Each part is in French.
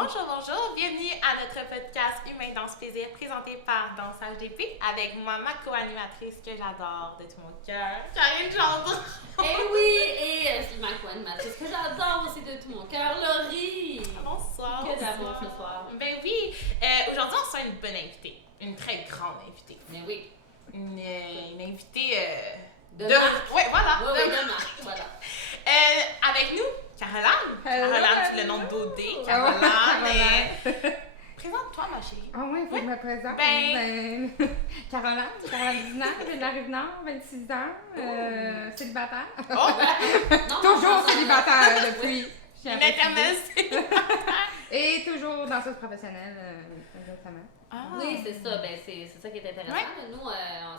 Bonjour, bonjour. Bienvenue à notre podcast Humain Danse Plaisir présenté par Dansage d'épée avec moi, ma co-animatrice que j'adore de tout mon cœur, Karine Gendron. Eh oui, et c'est ma co-animatrice que j'adore aussi de tout mon cœur, Laurie. Bonsoir. Que d'amour ce soir. Ben oui, aujourd'hui on sent une bonne invitée, une très grande invitée. Mais oui. Une invitée de marque. Ouais, voilà. Oui, de marque, voilà. Avec nous, Caroline. Hello, Caroline, c'est le hello. nom d'Odé. Oh, Caroline. Présente-toi, ma chérie. Ah ouais, il faut que je me présente. Ben- Caroline Dinac, de la Rive-Nord, 26 ans, célibataire. Oh, Non, Toujours non, célibataire depuis. une éternelle. Et toujours danseuse professionnelle, exactement. Oui, c'est ça. Ben, c'est ça qui est intéressant. Ouais. Nous,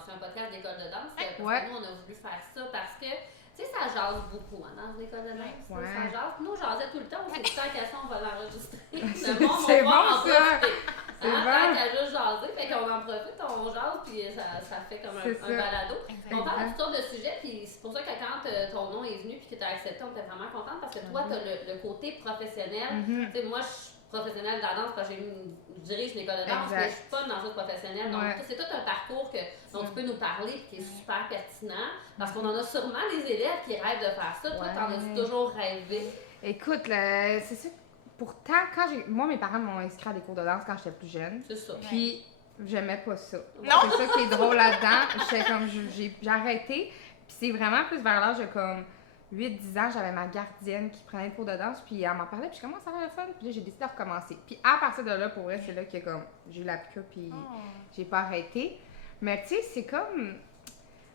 c'est un podcast d'école de danse. Ouais. Parce Ouais. que nous, on a voulu faire ça parce que, tu sais, ça jase beaucoup hein, dans une école de danse. Ouais. Ça jase. Nous, on jasait tout le temps. On s'est dit, tant qu'à ça, on va l'enregistrer. C'est Le monde, c'est on va bon, en ça. profiter. C'est Hein, bon. tant qu'à juste jaser, fait qu'on en profite, on jase, puis ça fait comme C'est un ça. balado. On parle de Exact. toutes sortes de sujets, puis c'est pour ça que quand ton nom est venu, puis que tu as accepté, on était vraiment contente parce que toi, tu as le côté professionnel. Mhm. Tu sais, moi, je suis professionnelle de la danse parce que je dirige une école de danse, Exact. mais je suis pas une danseuse professionnelle. Donc, Ouais. c'est tout un parcours dont tu peux nous parler et qui est super pertinent parce qu'on en a sûrement des élèves qui rêvent de faire ça. Toi, Ouais. t'en as toujours rêvé. Écoute, c'est ça. Pourtant, moi, mes parents m'ont inscrit à des cours de danse quand j'étais plus jeune. C'est ça. Puis, j'aimais pas ça. Non. C'est ça qui est drôle là-dedans. J'étais comme, j'ai arrêté. Puis c'est vraiment plus vers l'âge de comme 8-10 ans, j'avais ma gardienne qui prenait des cours de danse. Puis elle m'en parlait, puis je commençais à avoir le fun. Puis là, j'ai décidé de recommencer. Puis à partir de là, pour vrai, c'est là que comme, j'ai eu la piqûre, puis j'ai pas arrêté. Mais tu sais, c'est comme...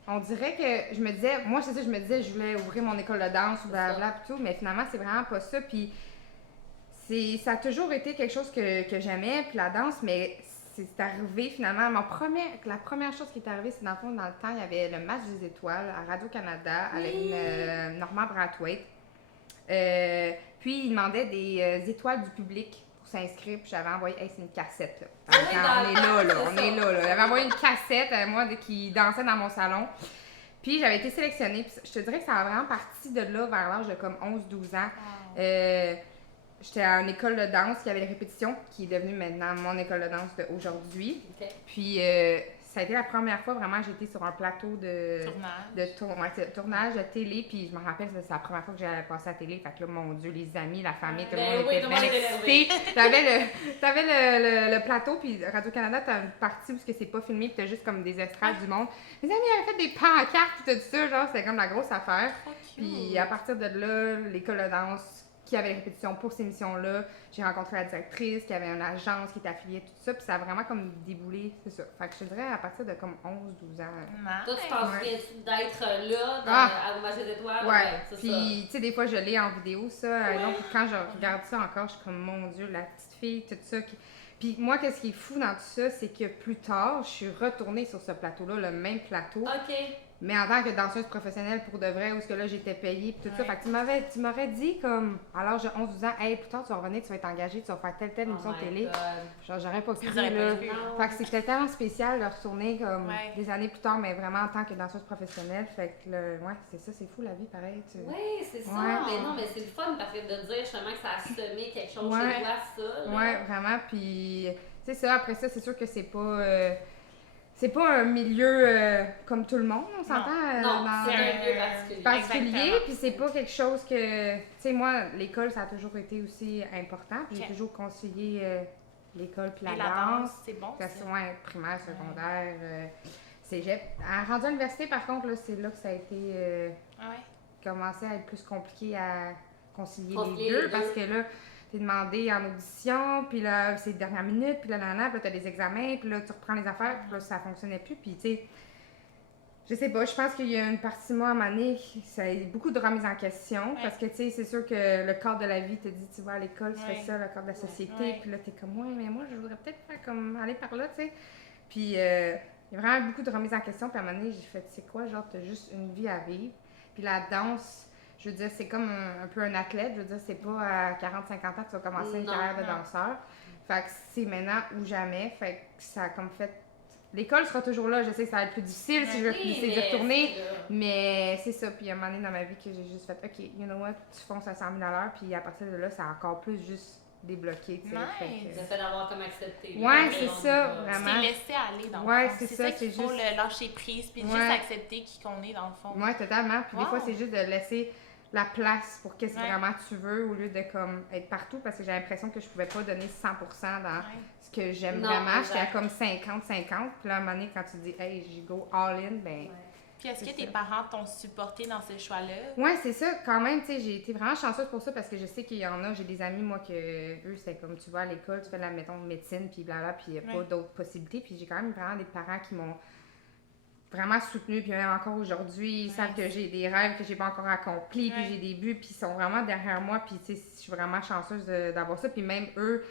On dirait que je me disais, moi c'est ça, je me disais, je voulais ouvrir mon école de danse, ou blablabla, puis tout, mais finalement, c'est vraiment pas ça. Puis ça a toujours été quelque chose que j'aimais, puis la danse, mais c'est arrivé finalement. La première chose qui est arrivée, c'est dans le fond, dans le temps, il y avait le match des étoiles à Radio-Canada avec Normand Brathwaite. Puis il demandait des étoiles du public pour s'inscrire, puis j'avais envoyé, hey, c'est une cassette là. On est là, on est là. J'avais envoyé une cassette, moi, qui dansait dans mon salon. Puis j'avais été sélectionnée, puis je te dirais que ça a vraiment parti de là vers l'âge de comme 11-12 ans. J'étais à une école de danse qui avait des répétitions, qui est devenue maintenant mon école de danse d'aujourd'hui. OK. Puis ça a été la première fois vraiment que j'étais sur un plateau de tournage de télé. Puis je me rappelle, c'est la première fois que j'allais passer à la télé. Fait que là, mon Dieu, les amis, la famille, tout le monde était bien excité. T'avais le plateau, puis Radio-Canada, t'as une partie où c'est pas filmé, puis t'as juste comme des extraits du monde. Les amis avaient fait des pancartes, puis tout ça, genre, c'était comme la grosse affaire. Puis à partir de là, l'école de danse qui avait les répétitions pour ces missions-là, j'ai rencontré la directrice, qui avait une agence qui était affiliée, tout ça, puis ça a vraiment comme déboulé, c'est ça. Fait que je te dirais à partir de comme 11-12 ans. Toi, tu t'en Ouais. souviens-tu d'être là, à Hommage des étoiles? Ouais, c'est ça. puis tu sais, des fois je l'ai en vidéo, ça, non, puis quand je regarde ça encore, je suis comme, mon Dieu, la petite fille, tout ça. Puis moi, qu'est-ce qui est fou dans tout ça, c'est que plus tard, je suis retournée sur ce plateau-là, le même plateau. OK. Mais en tant que danseuse professionnelle pour de vrai, où ce que là j'étais payée pis tout ça, fait que tu m'aurais dit comme à l'âge de 11-12 ans, hey, plus tard tu vas revenir, tu vas être engagée, tu vas faire telle émission de télé. Genre j'aurais pas cru Vous aurez là. pas cru. Fait que c'était tellement spécial de retourner comme Ouais. des années plus tard, mais vraiment en tant que danseuse professionnelle. Fait que ouais, c'est ça, c'est fou la vie pareil. Oui, c'est ça. Ouais. Mais non, mais c'est le fun parce que de dire justement que ça a semé quelque chose Ouais. chez toi, ça. Là. Ouais, vraiment. Puis tu sais ça, après ça, c'est sûr que c'est pas un milieu comme tout le monde, on s'entend. Non, dans- c'est un lieu particulier. particulier, Exactement. puis c'est pas quelque chose que... Tu sais, moi, l'école, ça a toujours été aussi important, puis Ok. j'ai toujours concilié l'école puis Et la la danse, danse, c'est bon. que ce ça. soit primaire, secondaire, cégep. Rendu à l'université, par contre, là, c'est là que ça a été... Ouais. commencé à être plus compliqué à concilier Concilier les deux, les deux. parce que là, t'es demandé en audition, puis là, c'est dernière minute, puis là, puis là, t'as des examens, puis là, tu reprends les affaires, puis là, ça fonctionnait plus, puis tu sais, je sais pas, je pense qu'il y a une partie de moi à un moment donné, ça a eu beaucoup de remise en question, Ouais. parce que tu sais, c'est sûr que le cadre de la vie te dit, tu vas à l'école, tu Ouais. fais ça, le cadre de la société, Ouais. puis là, t'es comme, ouais, mais moi, je voudrais peut-être faire comme, aller par là, tu sais, puis il y a vraiment beaucoup de remise en question, puis à un moment donné, j'ai fait, tu sais quoi, genre, t'as juste une vie à vivre, puis la danse, je veux dire, c'est comme un peu un athlète. Je veux dire, c'est pas à 40-50 ans que tu vas commencer une Non, carrière de non. danseur. Fait que c'est maintenant ou jamais. Fait que ça a comme fait... L'école sera toujours là. Je sais que ça va être plus difficile si je veux essayer d'y retourner. Mais c'est ça. Puis il y a un moment donné dans ma vie que j'ai juste fait, OK, you know what, tu fonces à 100 000 à l'heure. Puis à partir de là, ça a encore plus juste débloqué, tu sais. Nice. Le fait d'avoir comme accepté. Ouais, c'est ça, vraiment. C'est laisser aller dans Ouais, le fond. c'est C'est ça, ça qu'il c'est faut juste- le lâcher prise puis juste Ouais. accepter qui qu'on est dans le fond. Ouais, totalement. Puis des Wow. fois, c'est juste de laisser la place pour qu'est-ce que Ouais. vraiment tu veux au lieu de comme être partout parce que j'ai l'impression que je pouvais pas donner 100% dans Ouais. ce que j'aime Non, vraiment. exact. J'étais à comme 50-50. Puis là, à un moment donné, quand tu dis, hey, j'y go all in, ben. Ouais. Puis est-ce que C'est tes ça. parents t'ont supporté dans ce choix-là? Ouais, c'est ça. Quand même, tu sais, j'ai été vraiment chanceuse pour ça parce que je sais qu'il y en a. J'ai des amis, moi, que eux, c'est comme tu vas à l'école, tu fais la, mettons, médecine, puis blabla, puis il n'y a pas Ouais. d'autres possibilités. Puis j'ai quand même vraiment des parents qui m'ont vraiment soutenue, puis même encore aujourd'hui, ils savent que j'ai des rêves que j'ai pas encore accomplis, puis Ouais. j'ai des buts, puis ils sont vraiment derrière moi, puis tu sais, je suis vraiment chanceuse d'avoir ça, puis même eux,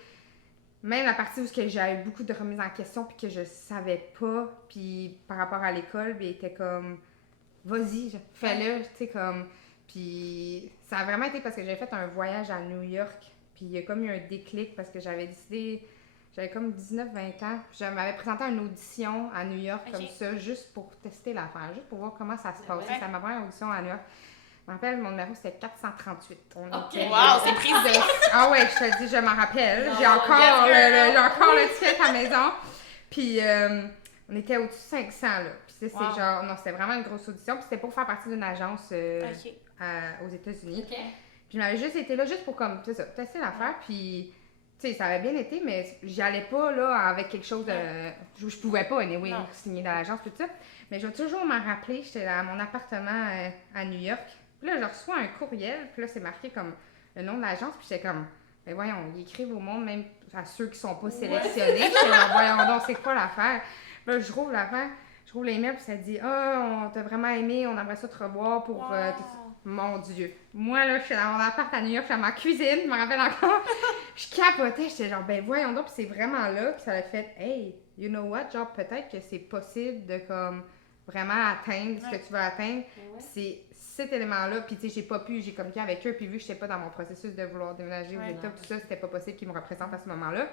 même la partie où j'avais beaucoup de remises en question, puis que je savais pas, puis par rapport à l'école, ben, ils étaient comme, vas-y, fais-le, tu sais, comme, puis ça a vraiment été parce que j'avais fait un voyage à New York, puis il y a comme eu un déclic parce que j'avais décidé. J'avais comme 19-20 ans. Je m'avais présenté à une audition à New York Ok. comme ça, juste pour tester l'affaire, juste pour voir comment ça se passait. Ouais. Ça m'a pris une audition à New York. Je me rappelle, mon numéro c'était 438. On Ok. était- Wow, c'est précis! Ah ouais, je te le dis, je m'en rappelle. Non, J'ai encore, yes, girl. j'ai encore le ticket à la maison. Puis on était au-dessus de 500 là. Puis c'est Wow. genre, non, c'était vraiment une grosse audition. Puis c'était pour faire partie d'une agence Ok. aux États-Unis. OK. Puis j'avais juste été là juste pour comme, c'est ça, tester l'affaire, puis tu sais, ça avait bien été, mais j'y allais pas là avec quelque chose de... Je pouvais pas, anyway, Non. signer dans l'agence, tout ça. Mais je vais toujours m'en rappeler, j'étais à mon appartement à New York. Puis là, je reçois un courriel, puis là, c'est marqué comme le nom de l'agence, puis j'étais comme, mais voyons, ils écrivent au monde, même à ceux qui sont pas sélectionnés. J'étais là, voyons donc, c'est quoi l'affaire? Puis là, je rouvre l'affaire, je rouvre l'email, puis ça dit, on t'a vraiment aimé, on aimerait ça te revoir pour... Wow. tout ça. Mon Dieu. Moi, là, je suis dans mon appart à New York, je suis dans ma cuisine, je me rappelle encore. Je capotais, j'étais genre, ben voyons donc, puis c'est vraiment là que ça a fait, hey, you know what, genre peut-être que c'est possible de comme vraiment atteindre ce Ouais. que tu veux atteindre. Ouais. C'est cet élément-là, puis tu sais, j'ai communiqué avec eux, puis vu que j'étais pas dans mon processus de vouloir déménager aux Ouais. États, tout ça, c'était pas possible qu'ils me représentent à ce moment-là.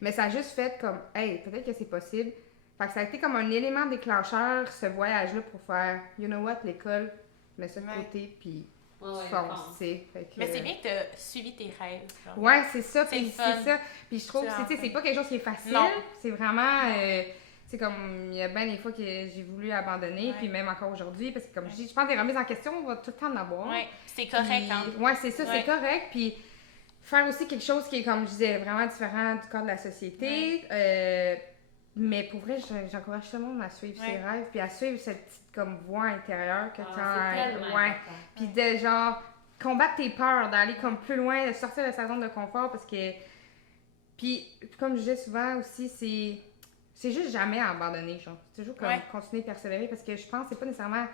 Mais ça a juste fait comme, hey, peut-être que c'est possible. Fait que ça a été comme un élément déclencheur, ce voyage-là, pour faire, you know what, l'école, mets ça de Ouais. côté, puis Ouais, ouais, fonce, tu sais. Fait que, Mais c'est bien que t'as suivi tes rêves. genre. Ouais, c'est ça, C'est puis le c'est fun. ça. Puis je trouve que C'est tu sais, c'est enfin. pas quelque chose qui est facile. Non. C'est vraiment. C'est comme. Il y a bien des fois que j'ai voulu abandonner, Ouais. puis même encore aujourd'hui, parce que comme je dis, je pense des remises en question, on va tout le temps en avoir. Ouais, c'est correct, Puis- hein. Ouais, c'est ça, Ouais. c'est correct. Puis faire aussi quelque chose qui est, comme je disais, vraiment différent du cadre de la société. Mais pour vrai, j'encourage tout le monde à suivre ses Ouais. rêves, puis à suivre cette petite comme voix intérieure que tu Ah, c'est tellement ouais. important. Puis de genre combattre tes peurs, d'aller comme plus loin, de sortir de sa zone de confort parce que. Puis comme je disais souvent aussi, c'est juste jamais abandonner, genre. C'est toujours comme Ouais. continuer de persévérer parce que je pense que c'est pas nécessairement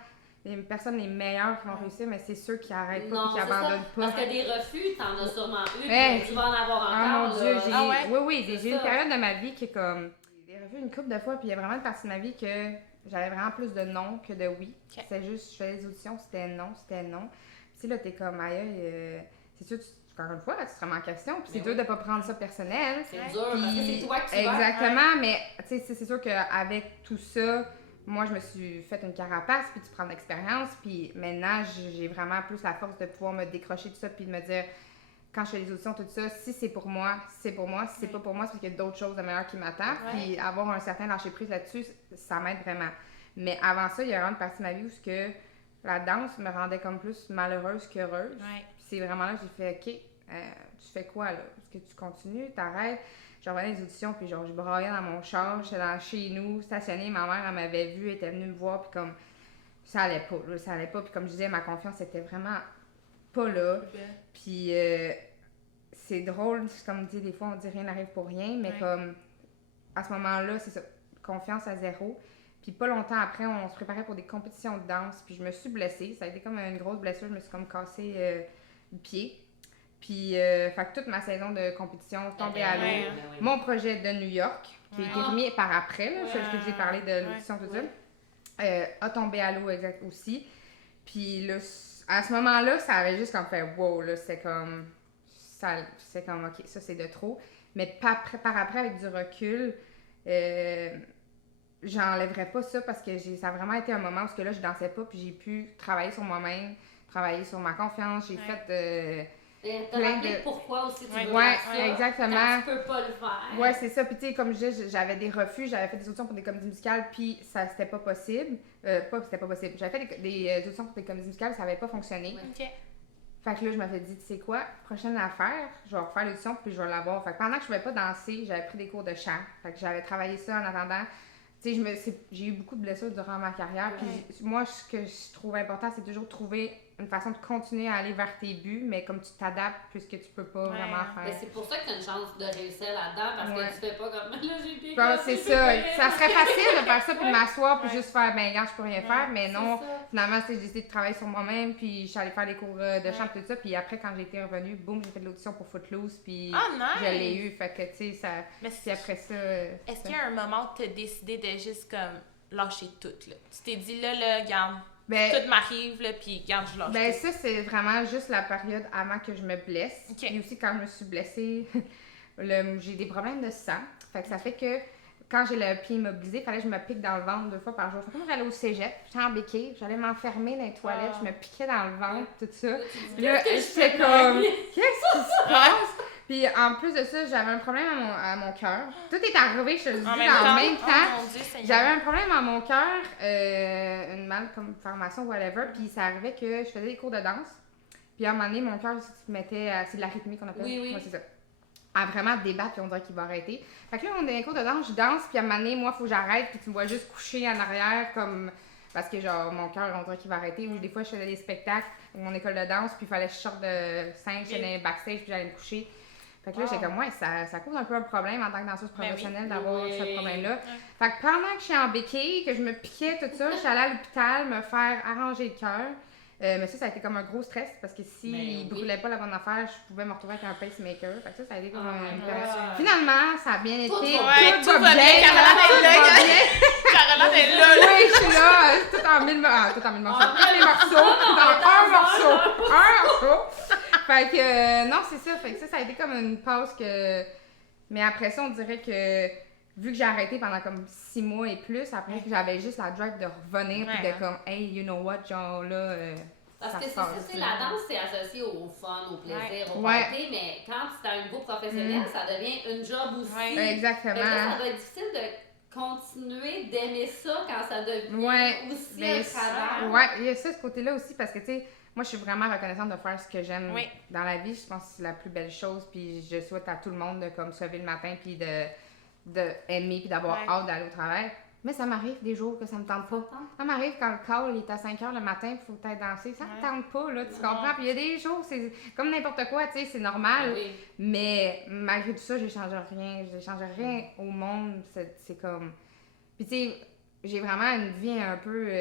les personnes les meilleures qui vont réussir, mais c'est ceux qui arrêtent pas Non, et qui c'est ça. abandonnent pas. Parce que des refus, t'en as sûrement eu, Ouais. puis tu vas en avoir Ah encore. mon dieu, là. j'ai Ah ouais? oui, oui, C'est j'ai eu une ça. période de ma vie qui est comme. J'ai revu une couple de fois, puis il y a vraiment une partie de ma vie que j'avais vraiment plus de non que de oui. Ok. C'était juste, je faisais des auditions, c'était non, c'était non. Puis là, t'es comme, aïe, c'est sûr, encore une fois, tu te remets en question, puis c'est Mais dur oui. de pas prendre ça personnel. C'est Ouais. dur, parce que Puis- c'est toi qui vas. Exactement, mais tu sais, c'est sûr qu'avec tout ça, moi, je me suis fait une carapace, puis tu prends de l'expérience, puis maintenant, j'ai vraiment plus la force de pouvoir me décrocher de ça, puis de me dire, quand je fais les auditions, tout ça, si c'est pour moi, c'est pour moi. Si c'est Oui. pas pour moi, c'est parce qu'il y a d'autres choses de meilleures qui m'attendent. Ouais. Puis avoir un certain lâcher-prise là-dessus, ça m'aide vraiment. Mais avant ça, il y a vraiment une partie de ma vie où ce que la danse me rendait comme plus malheureuse qu'heureuse. Ouais. Puis c'est vraiment là que j'ai fait, OK, tu fais quoi là? Est-ce que tu continues, t'arrêtes? Je revenais des auditions, puis genre, je braillais dans mon char, j'étais dans chez nous, stationnée, ma mère, elle m'avait vue, elle était venue me voir, puis comme, ça allait pas, là, ça allait pas. Puis comme je disais, ma confiance était vraiment pas là. Puis c'est drôle, c'est comme tu dis, des fois on dit rien n'arrive pour rien, mais Ouais. comme à ce moment-là, c'est ça, confiance à zéro. Puis pas longtemps après, on se préparait pour des compétitions de danse, puis je me suis blessée. Ça a été comme une grosse blessure, je me suis comme cassé le pied. Puis, fait que toute ma saison de compétition tombée à l'eau. Ouais. Mon projet de New York, qui a été Ouais. remis par après, là, Ouais. ce que j'ai parlé de l'audition, tout Ouais. ça, a tombé à l'eau exact aussi. Puis là, à ce moment-là, ça avait juste comme fait wow, là, c'est comme, ok, ça c'est de trop. Mais par après, avec du recul, j'enlèverais pas ça parce que ça a vraiment été un moment où là, je dansais pas, puis j'ai pu travailler sur moi-même, travailler sur ma confiance. J'ai Ouais. fait Et t'as plein rappelé de... pourquoi aussi tu veux Ouais, faire ça, exactement. quand tu peux pas le faire. Ouais, c'est ça. Puis tu sais, comme je disais, j'avais des refus, j'avais fait des auditions pour des comédies musicales, puis ça, c'était pas possible. C'était pas possible. J'avais fait des auditions pour des comédies musicales, ça avait pas fonctionné. Ok. Fait que là, je m'avais dit, tu sais quoi, prochaine affaire, je vais refaire l'audition, puis je vais l'avoir. Fait que pendant que je pouvais pas danser, j'avais pris des cours de chant. Fait que j'avais travaillé ça en attendant. Tu sais, j'ai eu beaucoup de blessures durant ma carrière. Puis moi, ce que je trouve important, c'est toujours trouver une façon de continuer à aller vers tes buts, mais comme tu t'adaptes puisque tu peux pas vraiment faire. Mais c'est pour ça que tu as une chance de réussir là-dedans, parce que tu fais pas comme là, j'ai bien bon, c'est ça. Ça serait facile de faire ça, puis de m'asseoir, puis juste faire, ben, regarde, je peux rien faire, mais non. Finalement, j'ai décidé de travailler sur moi-même, puis je suis allée faire les cours de chant, tout ça. Puis après, quand j'ai été revenue, boum, j'ai fait de l'audition pour Footloose, puis je l'ai eu. Fait que, tu sais, ça. Puis après ça. Est-ce qu'il y a un moment où tu as décidé de juste comme lâcher tout, là? Tu t'es dit, là, regarde. Tout m'arrive, là, puis regarde, je lâche. Ben, ça, c'est vraiment juste la période avant que je me blesse. Puis aussi, quand je me suis blessée, j'ai des problèmes de sang. Fait que ça fait que quand j'ai le pied immobilisé, il fallait que je me pique dans le ventre 2 fois par jour. Fait que moi, j'allais au cégep, j'étais en béquille, j'allais m'enfermer dans les toilettes, je me piquais dans le ventre, tout ça. Puis là, j'étais comme, qu'est-ce qui se passe? Puis en plus de ça, j'avais un problème à mon cœur. Tout est arrivé, je te le dis, dans le même temps. J'avais un problème à mon cœur, une malformation, whatever. Puis ça arrivait que je faisais des cours de danse. Puis à un moment donné, mon cœur se mettait, c'est de l'arythmie qu'on appelle. Oui. Ouais, c'est ça. À vraiment débattre, puis on dirait qu'il va arrêter. Fait que là, on est dans les cours de danse, je danse, puis à un moment donné, moi, il faut que j'arrête, puis tu me vois juste coucher en arrière, comme. Parce que, genre, mon cœur, on dirait qu'il va arrêter. Ou des fois, je faisais des spectacles avec mon école de danse, puis il fallait que je sorte de scène, j'allais backstage, puis j'allais me coucher. Fait que là, j'étais comme, ouais, ça cause un peu un problème en tant que danseuse professionnelle d'avoir ce problème-là. Fait que pendant que je suis en béquille, que je me piquais, tout ça, je suis allée à l'hôpital me faire arranger le cœur. Mais ça a été comme un gros stress parce que s'il brûlait pas la bonne affaire, je pouvais me retrouver avec un pacemaker. Fait que ça a été comme Finalement, ça a bien été. Tout va bien. Caroline est là. Oui, je suis là. Tout en mille morceaux. Dans les morceaux. Dans un morceau. Fait que, non, c'est ça. Fait que ça a été comme une pause que. Mais après ça, on dirait que. Vu que j'ai arrêté pendant comme 6 mois et plus, après que j'avais juste la drive de revenir puis de comme, hey, you know what, genre là. Parce que c'est ça, la danse, c'est associé au fun, au plaisir, au party, mais quand c'est à un niveau professionnel, ça devient une job aussi. Exactement. Fait que là, ça va être difficile de continuer d'aimer ça quand ça devient aussi un travail. Ouais, il y a ça, ce côté-là aussi, parce que, tu sais, moi, je suis vraiment reconnaissante de faire ce que j'aime dans la vie. Je pense que c'est la plus belle chose, puis je souhaite à tout le monde de comme se lever le matin, puis de aimer, puis d'avoir hâte d'aller au travail. Mais ça m'arrive des jours que ça me tente pas. Ça m'arrive quand le call est à 5h le matin, il faut peut-être danser. Ça me tente pas, là, tu comprends? Puis il y a des jours, c'est comme n'importe quoi, tu sais, c'est normal. Mais malgré tout ça, j'échange rien au monde. C'est comme. Puis tu sais, j'ai vraiment une vie un peu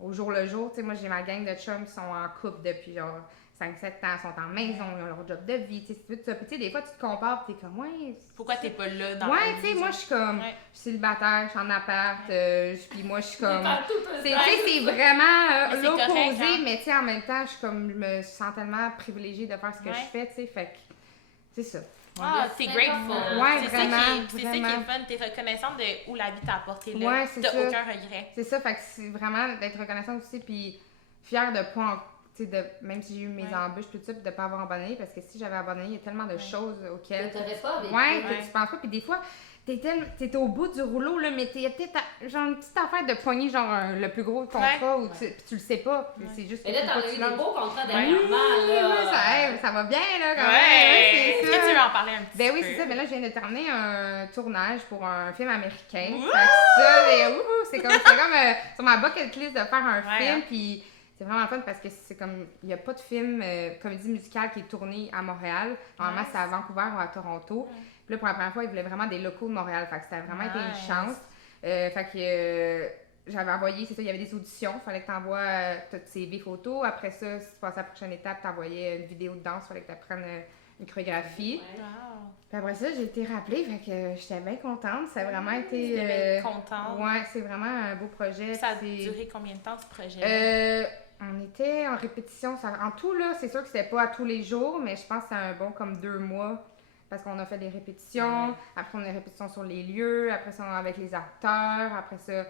au jour le jour. Tu sais, moi, j'ai ma gang de chums qui sont en couple depuis genre 5-7 ans, sont en maison, ils ont leur job de vie, tu sais, tout ça. Puis tu sais, des fois, tu te compares, puis t'es comme, pourquoi t'es pas là dans la vie? Tu sais, moi, je suis comme, je suis célibataire, je suis en appart, puis moi, je suis comme. Tu sais, c'est vraiment l'opposé, mais tu sais, en même temps, je suis comme, je me sens tellement privilégiée de faire ce que je fais, tu sais, fait que, c'est ça. T'es grateful. Ouais, c'est vraiment. C'est ça qui est fun, t'es reconnaissante de où la vie t'a apporté là. Ouais, c'est ça. T'as aucun regret. C'est ça, fait que c'est vraiment d'être reconnaissante aussi, puis fière de pas même si j'ai eu mes embûches, tout ça, puis de pas avoir abandonné, parce que si j'avais abandonné, il y a tellement de choses auxquelles. Que t'aurais pas vécu. Que tu penses pas, puis des fois, t'es au bout du rouleau, là, mais t'es peut-être genre une petite affaire de poigner, genre le plus gros contrat, ou tu le sais pas, c'est juste que. Et là, t'en as eu des beaux contrats dernièrement, là. Ça va bien, là, quand même. Est-ce que tu veux en parler un petit peu? Ben oui, c'est ça. Ben là, je viens de terminer un tournage pour un film américain. C'est comme sur ma bucket list de faire un film, puis. C'est vraiment fun parce que c'est comme, il n'y a pas de film comédie musicale qui est tourné à Montréal. Normalement, c'est à Vancouver ou à Toronto. Puis là, pour la première fois, ils voulaient vraiment des locaux de Montréal. Fait que ça a vraiment été une chance. Fait que j'avais envoyé, c'est ça, il y avait des auditions. Il fallait que tu envoies tes CV photos. Après ça, si tu passais à la prochaine étape, tu envoyais une vidéo de danse. Il fallait que tu apprennes une chorégraphie. Puis après ça, j'ai été rappelée. Fait que j'étais bien contente. Ça a vraiment été. J'étais bien contente. Ouais, c'est vraiment un beau projet. Ça a duré combien de temps ce projet? On était en répétition. En tout, là, c'est sûr que c'était pas à tous les jours, mais je pense que c'est un bon comme 2 mois. Parce qu'on a fait des répétitions. Après, on a des répétitions sur les lieux. Après ça, avec les acteurs. Après ça,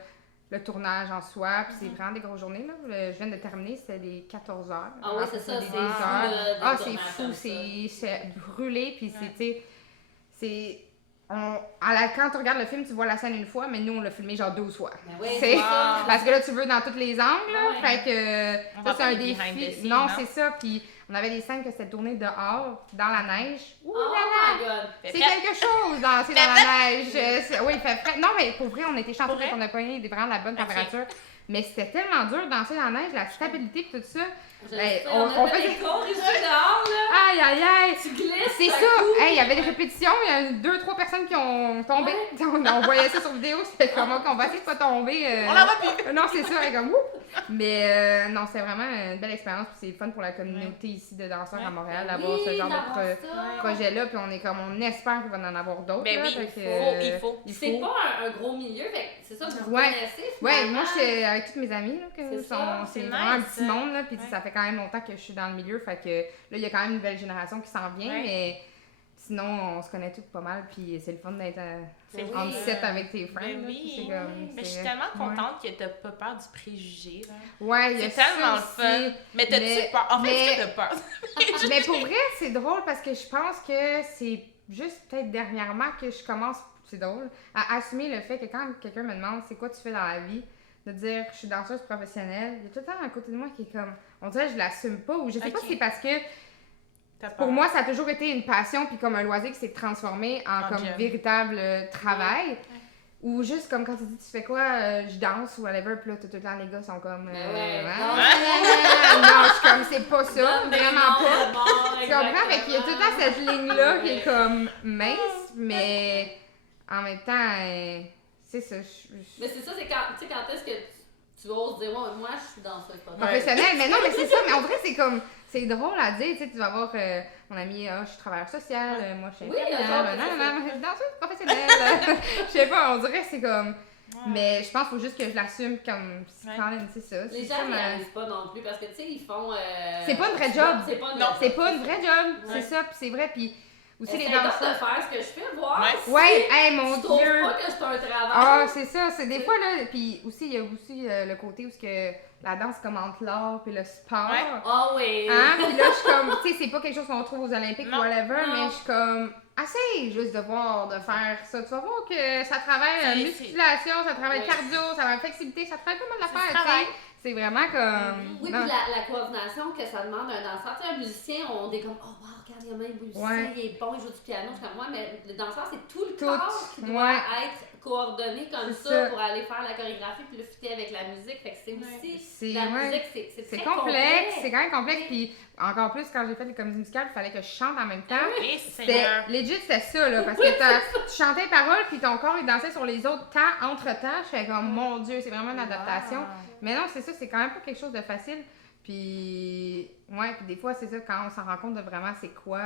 le tournage en soi, puis c'est vraiment des grosses journées, là. Je viens de terminer, c'était les 14 heures. Ah oui, c'est ça, des c'est 10 fou, heures. là, Ah, des c'est tournages fou, comme c'est brûlé, puis c'est, tu sais, c'est... quand tu regardes le film, tu vois la scène une fois, mais nous, on l'a filmé genre 12 fois. Oui, C'est... wow. Parce que là, tu veux dans tous les angles, là, Ouais. fait que On ça, voit c'est pas un les behind the défi. scenes, Non, non? c'est ça, puis on avait des scènes que c'était tourné dehors, dans la neige. Ouh Oh là là! my god! C'est quelque chose, danser dans la neige. Oui, il fait frais. Non, mais pour vrai, on était chanceux Pour vrai? qu'on a pogné vraiment la bonne température. Mais c'était tellement dur de danser dans la neige, la stabilité et tout ça. Je Hey, sais, on a fait faisait- des cours ici dehors, là! Aïe, aïe, aïe! Tu glisses! C'est ça! Hey, il y avait des répétitions, il y a 2-3 personnes qui ont tombé. Ouais. On voyait ça sur vidéo, c'était comme OK, on va essayer de pas tomber. On la voit plus! Non, c'est ça, elle est comme ouh! Mais non, c'est vraiment une belle expérience, puis c'est fun pour la communauté ici de danseurs à Montréal d'avoir ce genre de projet-là, puis on espère qu'il va en avoir d'autres. Ben là, oui, fait que, il faut. C'est pas un gros milieu, fait que c'est ça que vous Ouais. connaissez. Ouais, finalement. moi, je suis avec toutes mes amies, là, que C'est ça, c'est c'est vraiment un nice, petit ça. monde, là, puis Ouais. ça fait quand même longtemps que je suis dans le milieu, fait que là, il y a quand même une nouvelle génération qui s'en vient, Ouais. mais sinon, on se connaît toutes pas mal, puis c'est le fun d'être C'est en oui. set avec tes friends. Ben là, oui. puis c'est comme, Mais je suis c'est- tellement ouais. contente que t'as pas peur du préjugé. Là. Ouais, il y a C'est tellement le ça fun. aussi. Mais t'as-tu Mais- peur? En fait, mais- est-ce que t'as peur? Mais pour vrai, c'est drôle parce que je pense que c'est juste peut-être dernièrement que je commence, c'est drôle, à assumer le fait que quand quelqu'un me demande c'est quoi tu fais dans la vie, de dire je suis danseuse professionnelle, il y a tout le temps un côté de moi qui est comme, on dirait que je l'assume pas, ou je sais pas Ok. si c'est parce que T'as peur. pour moi ça a toujours été une passion puis comme un loisir qui s'est transformé en En comme job. véritable travail. Ou juste comme quand tu dis tu fais quoi, je danse ou whatever, puis là tout le temps les gars sont comme ouais. non, je suis comme c'est pas ça, Donne des vraiment noms pas. de morts, Tu comprends? Fait qu'il y a tout le temps cette ligne-là qui est Ouais. comme mince, mais en même temps, c'est ça. Mais c'est ça, c'est quand, tu sais, quand est-ce que tu oses dire, ouais, moi, je suis danseuse Professionnel, mais non, mais c'est ça, mais en vrai, c'est comme, c'est drôle à dire, tu sais, tu vas voir mon ami, je suis travailleur social, moi, je suis Oui, infirmière, eux autres, non, je suis danseuse professionnelle, je sais pas, on dirait que c'est comme, mais je pense qu'il faut juste que je l'assume comme, quand même, c'est ça. Les c'est gens ça, ne ma- réalisent pas non plus parce que, tu sais, ils font. C'est pas une vraie job. C'est pas une Non, C'est pas une vraie job, Ouais. c'est ça, puis c'est vrai, puis aussi les Essaye donc danseurs. de faire ce que je fais, voir. Ouais. si Ouais, hey, mon tu trouves Dieu! pas que c'est un travail. Ah, c'est ça, c'est des fois là, puis aussi il y a aussi le côté où ce que la danse comme entre l'art puis le sport. Ouais. Ah oui. Hein? Puis là je suis comme, tu sais, c'est pas quelque chose qu'on trouve aux Olympiques Non, ou whatever, non. mais je suis comme essaye juste de voir, de faire ça. Tu vas voir que ça travaille C'est- musculation, ça travaille Ouais. cardio, ça travaille flexibilité, ça travaille pas mal Ça se d'affaires, tu travaille. sais. C'est vraiment comme. Oui, puis non. la coordination que ça demande un danseur. Tu sais, un musicien, on est comme, oh, wow, regarde, il y a même un musicien, Ouais. il est bon, il joue du piano, je suis comme moi, mais le danseur, c'est tout le Tout, corps qui doit ouais. être coordonné comme C'est ça ça. pour aller faire la chorégraphie puis le fitter avec la musique. Fait que c'est aussi. C'est La ouais. musique, c'est C'est très complexe, c'est complet. quand même complexe, puis encore plus quand j'ai fait les comédies musicales, il fallait que je chante en même temps. Et C'était Seigneur. legit, c'était ça, là, parce que tu chantais les paroles, puis ton corps, il dansait sur les autres temps, entre-temps. Je fais comme, mon Dieu, c'est vraiment une adaptation. Wow. Mais non, c'est ça, c'est quand même pas quelque chose de facile. Puis, ouais, puis des fois, c'est ça, quand on s'en rend compte de vraiment c'est quoi.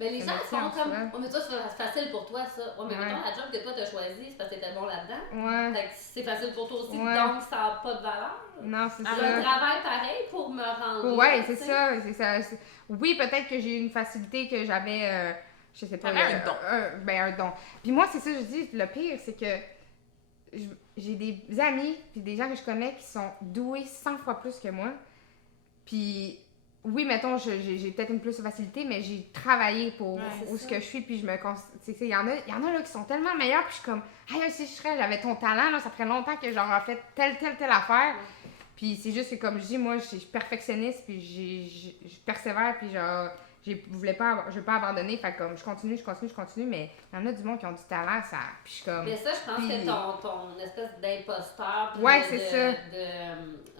Mais les le gens métier font en comme, soi. oh, mais toi, c'est facile pour toi, ça. Ouais, mais Ouais. mettons, la job que toi, t'as choisie, c'est parce que t'étais bon là-dedans. Ouais, Fait que c'est facile pour toi aussi, Ouais. donc ça n'a pas de valeur. non, c'est J'ai un ça. travail pareil pour me rendre. Ouais, là, c'est tu sais. ça, c'est ça. Oui, peut-être que j'ai eu une facilité que j'avais, je sais pas. T'avais un don. Un don. Puis moi, c'est ça, je dis, le pire, c'est que j'ai des amis, puis des gens que je connais qui sont doués 100 fois plus que moi. Puis, oui, mettons, j'ai peut-être une plus de facilité, mais j'ai travaillé pour Ouais, c'est où ce ça. que je suis, puis je me il y en a là qui sont tellement meilleurs, puis je suis comme, hey, si j'avais ton talent, là, ça ferait longtemps que j'aurais fait telle affaire. Puis c'est juste que, comme je dis, moi, je suis perfectionniste, puis je persévère, puis genre, je veux pas abandonner, fait que comme, je continue, mais il y en a du monde qui ont du talent, ça, puis je suis comme... Mais ça, je pense Puis- que ton espèce d'imposteur, puis Ouais, de, c'est de- ça.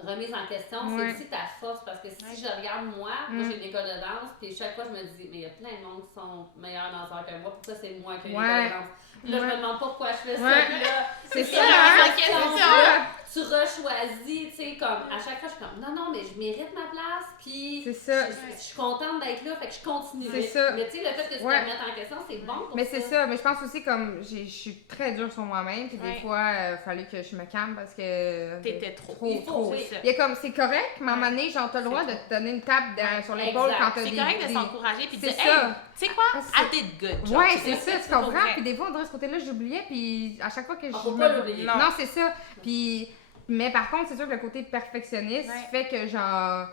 de remise en question, Ouais. c'est aussi ta force. Parce que si je regarde moi j'ai une école de danse, puis chaque fois je me dis, mais il y a plein de monde qui sont meilleurs danseurs que moi, pourquoi c'est moi qui ai une Ouais. école de danse? Puis là, je me demande pas pourquoi je fais ça, Ouais. puis là, C'est c'est ça, la hein? question, C'est ça. tu rechoisis, tu sais, comme, à chaque fois, je suis comme, non, mais je mérite ma place, puis C'est ça. je suis contente d'être là, fait que je continue. C'est ça. Mais tu sais, le fait que tu Ouais. te remettes en question, c'est bon pour Mais c'est ça, mais je pense aussi comme je suis très dure sur moi-même, puis des Ouais. fois il fallait que je me calme parce que T'étais trop. Il faut, trop. oui. Il y a comme c'est correct, mais à un moment donné, genre t'as le droit de te donner une tape sur l'épaule Exact. quand t'as C'est des correct de des- s'encourager puis de C'est dire, ça. hey, tu sais quoi? Ah, c'est- I did good. genre. Ouais, c'est ça, tu pour comprends. vrai. Puis des fois, on dirait ce côté-là, j'oubliais, puis à chaque fois que je faut me- pas l'oublier. Non, c'est ça. Puis Mais par contre, c'est sûr que le côté perfectionniste fait que genre,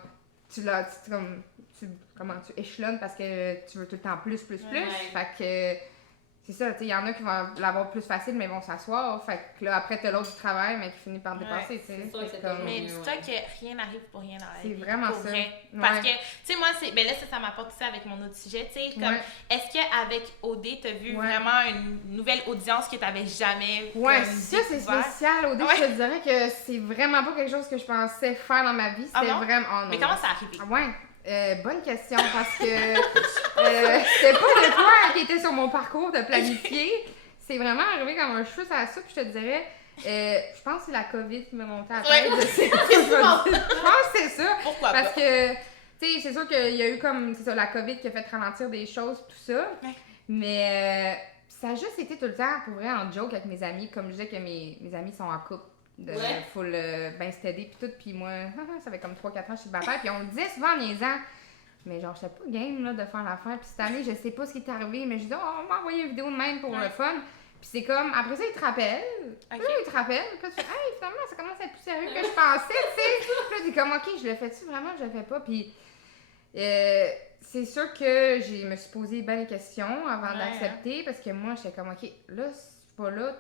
tu échelonnes parce que tu veux tout le temps plus. Fait que c'est ça, tu sais, il y en a qui vont l'avoir plus facile, mais vont s'asseoir. Fait que là, après, t'as l'autre du travail, mais qui finit par dépasser, tu sais. Mais dis-toi que rien n'arrive pour rien dans la vie. C'est vraiment ça. Parce que, tu sais, moi, ben là, ça m'apporte ça avec mon autre sujet, tu sais, comme, est-ce qu'avec OD, t'as vu vraiment une nouvelle audience que t'avais jamais ça, c'est spécial. OD, je te dirais que c'est vraiment pas quelque chose que je pensais faire dans ma vie. C'était vraiment... Oh, non, mais comment ça arrivé? Bonne question, parce que c'était pas de quoi qui était sur mon parcours de planifier. C'est vraiment arrivé comme un cheveu sur la soupe, je te dirais. Je pense que c'est la COVID qui m'a monté à la tête. Je pense que c'est ça. Pourquoi parce que, tu sais, c'est sûr qu'il y a eu comme, c'est ça, la COVID qui a fait ralentir des choses, tout ça. Mais ça a juste été tout le temps, pour vrai, en joke avec mes amis. Comme je disais que mes amis sont en couple. De full ben steady pis tout, pis moi, ça fait comme 3-4 ans que je suis célibataire, pis on le disait souvent en niaisant, mais genre, j'étais pas game là, de faire l'affaire, pis cette année, je sais pas ce qui est arrivé, mais je dis, on m'a envoyé une vidéo de même pour le fun, pis c'est comme, après ça, ils te rappellent, puis tu fais, hey, finalement, ça commence à être plus sérieux que je pensais, tu sais, pis là, t'es comme, ok, je le fais-tu vraiment, je le fais pas, pis c'est sûr que je me suis posé bien des questions avant d'accepter, parce que moi, j'étais comme, ok, là, c'est pas là,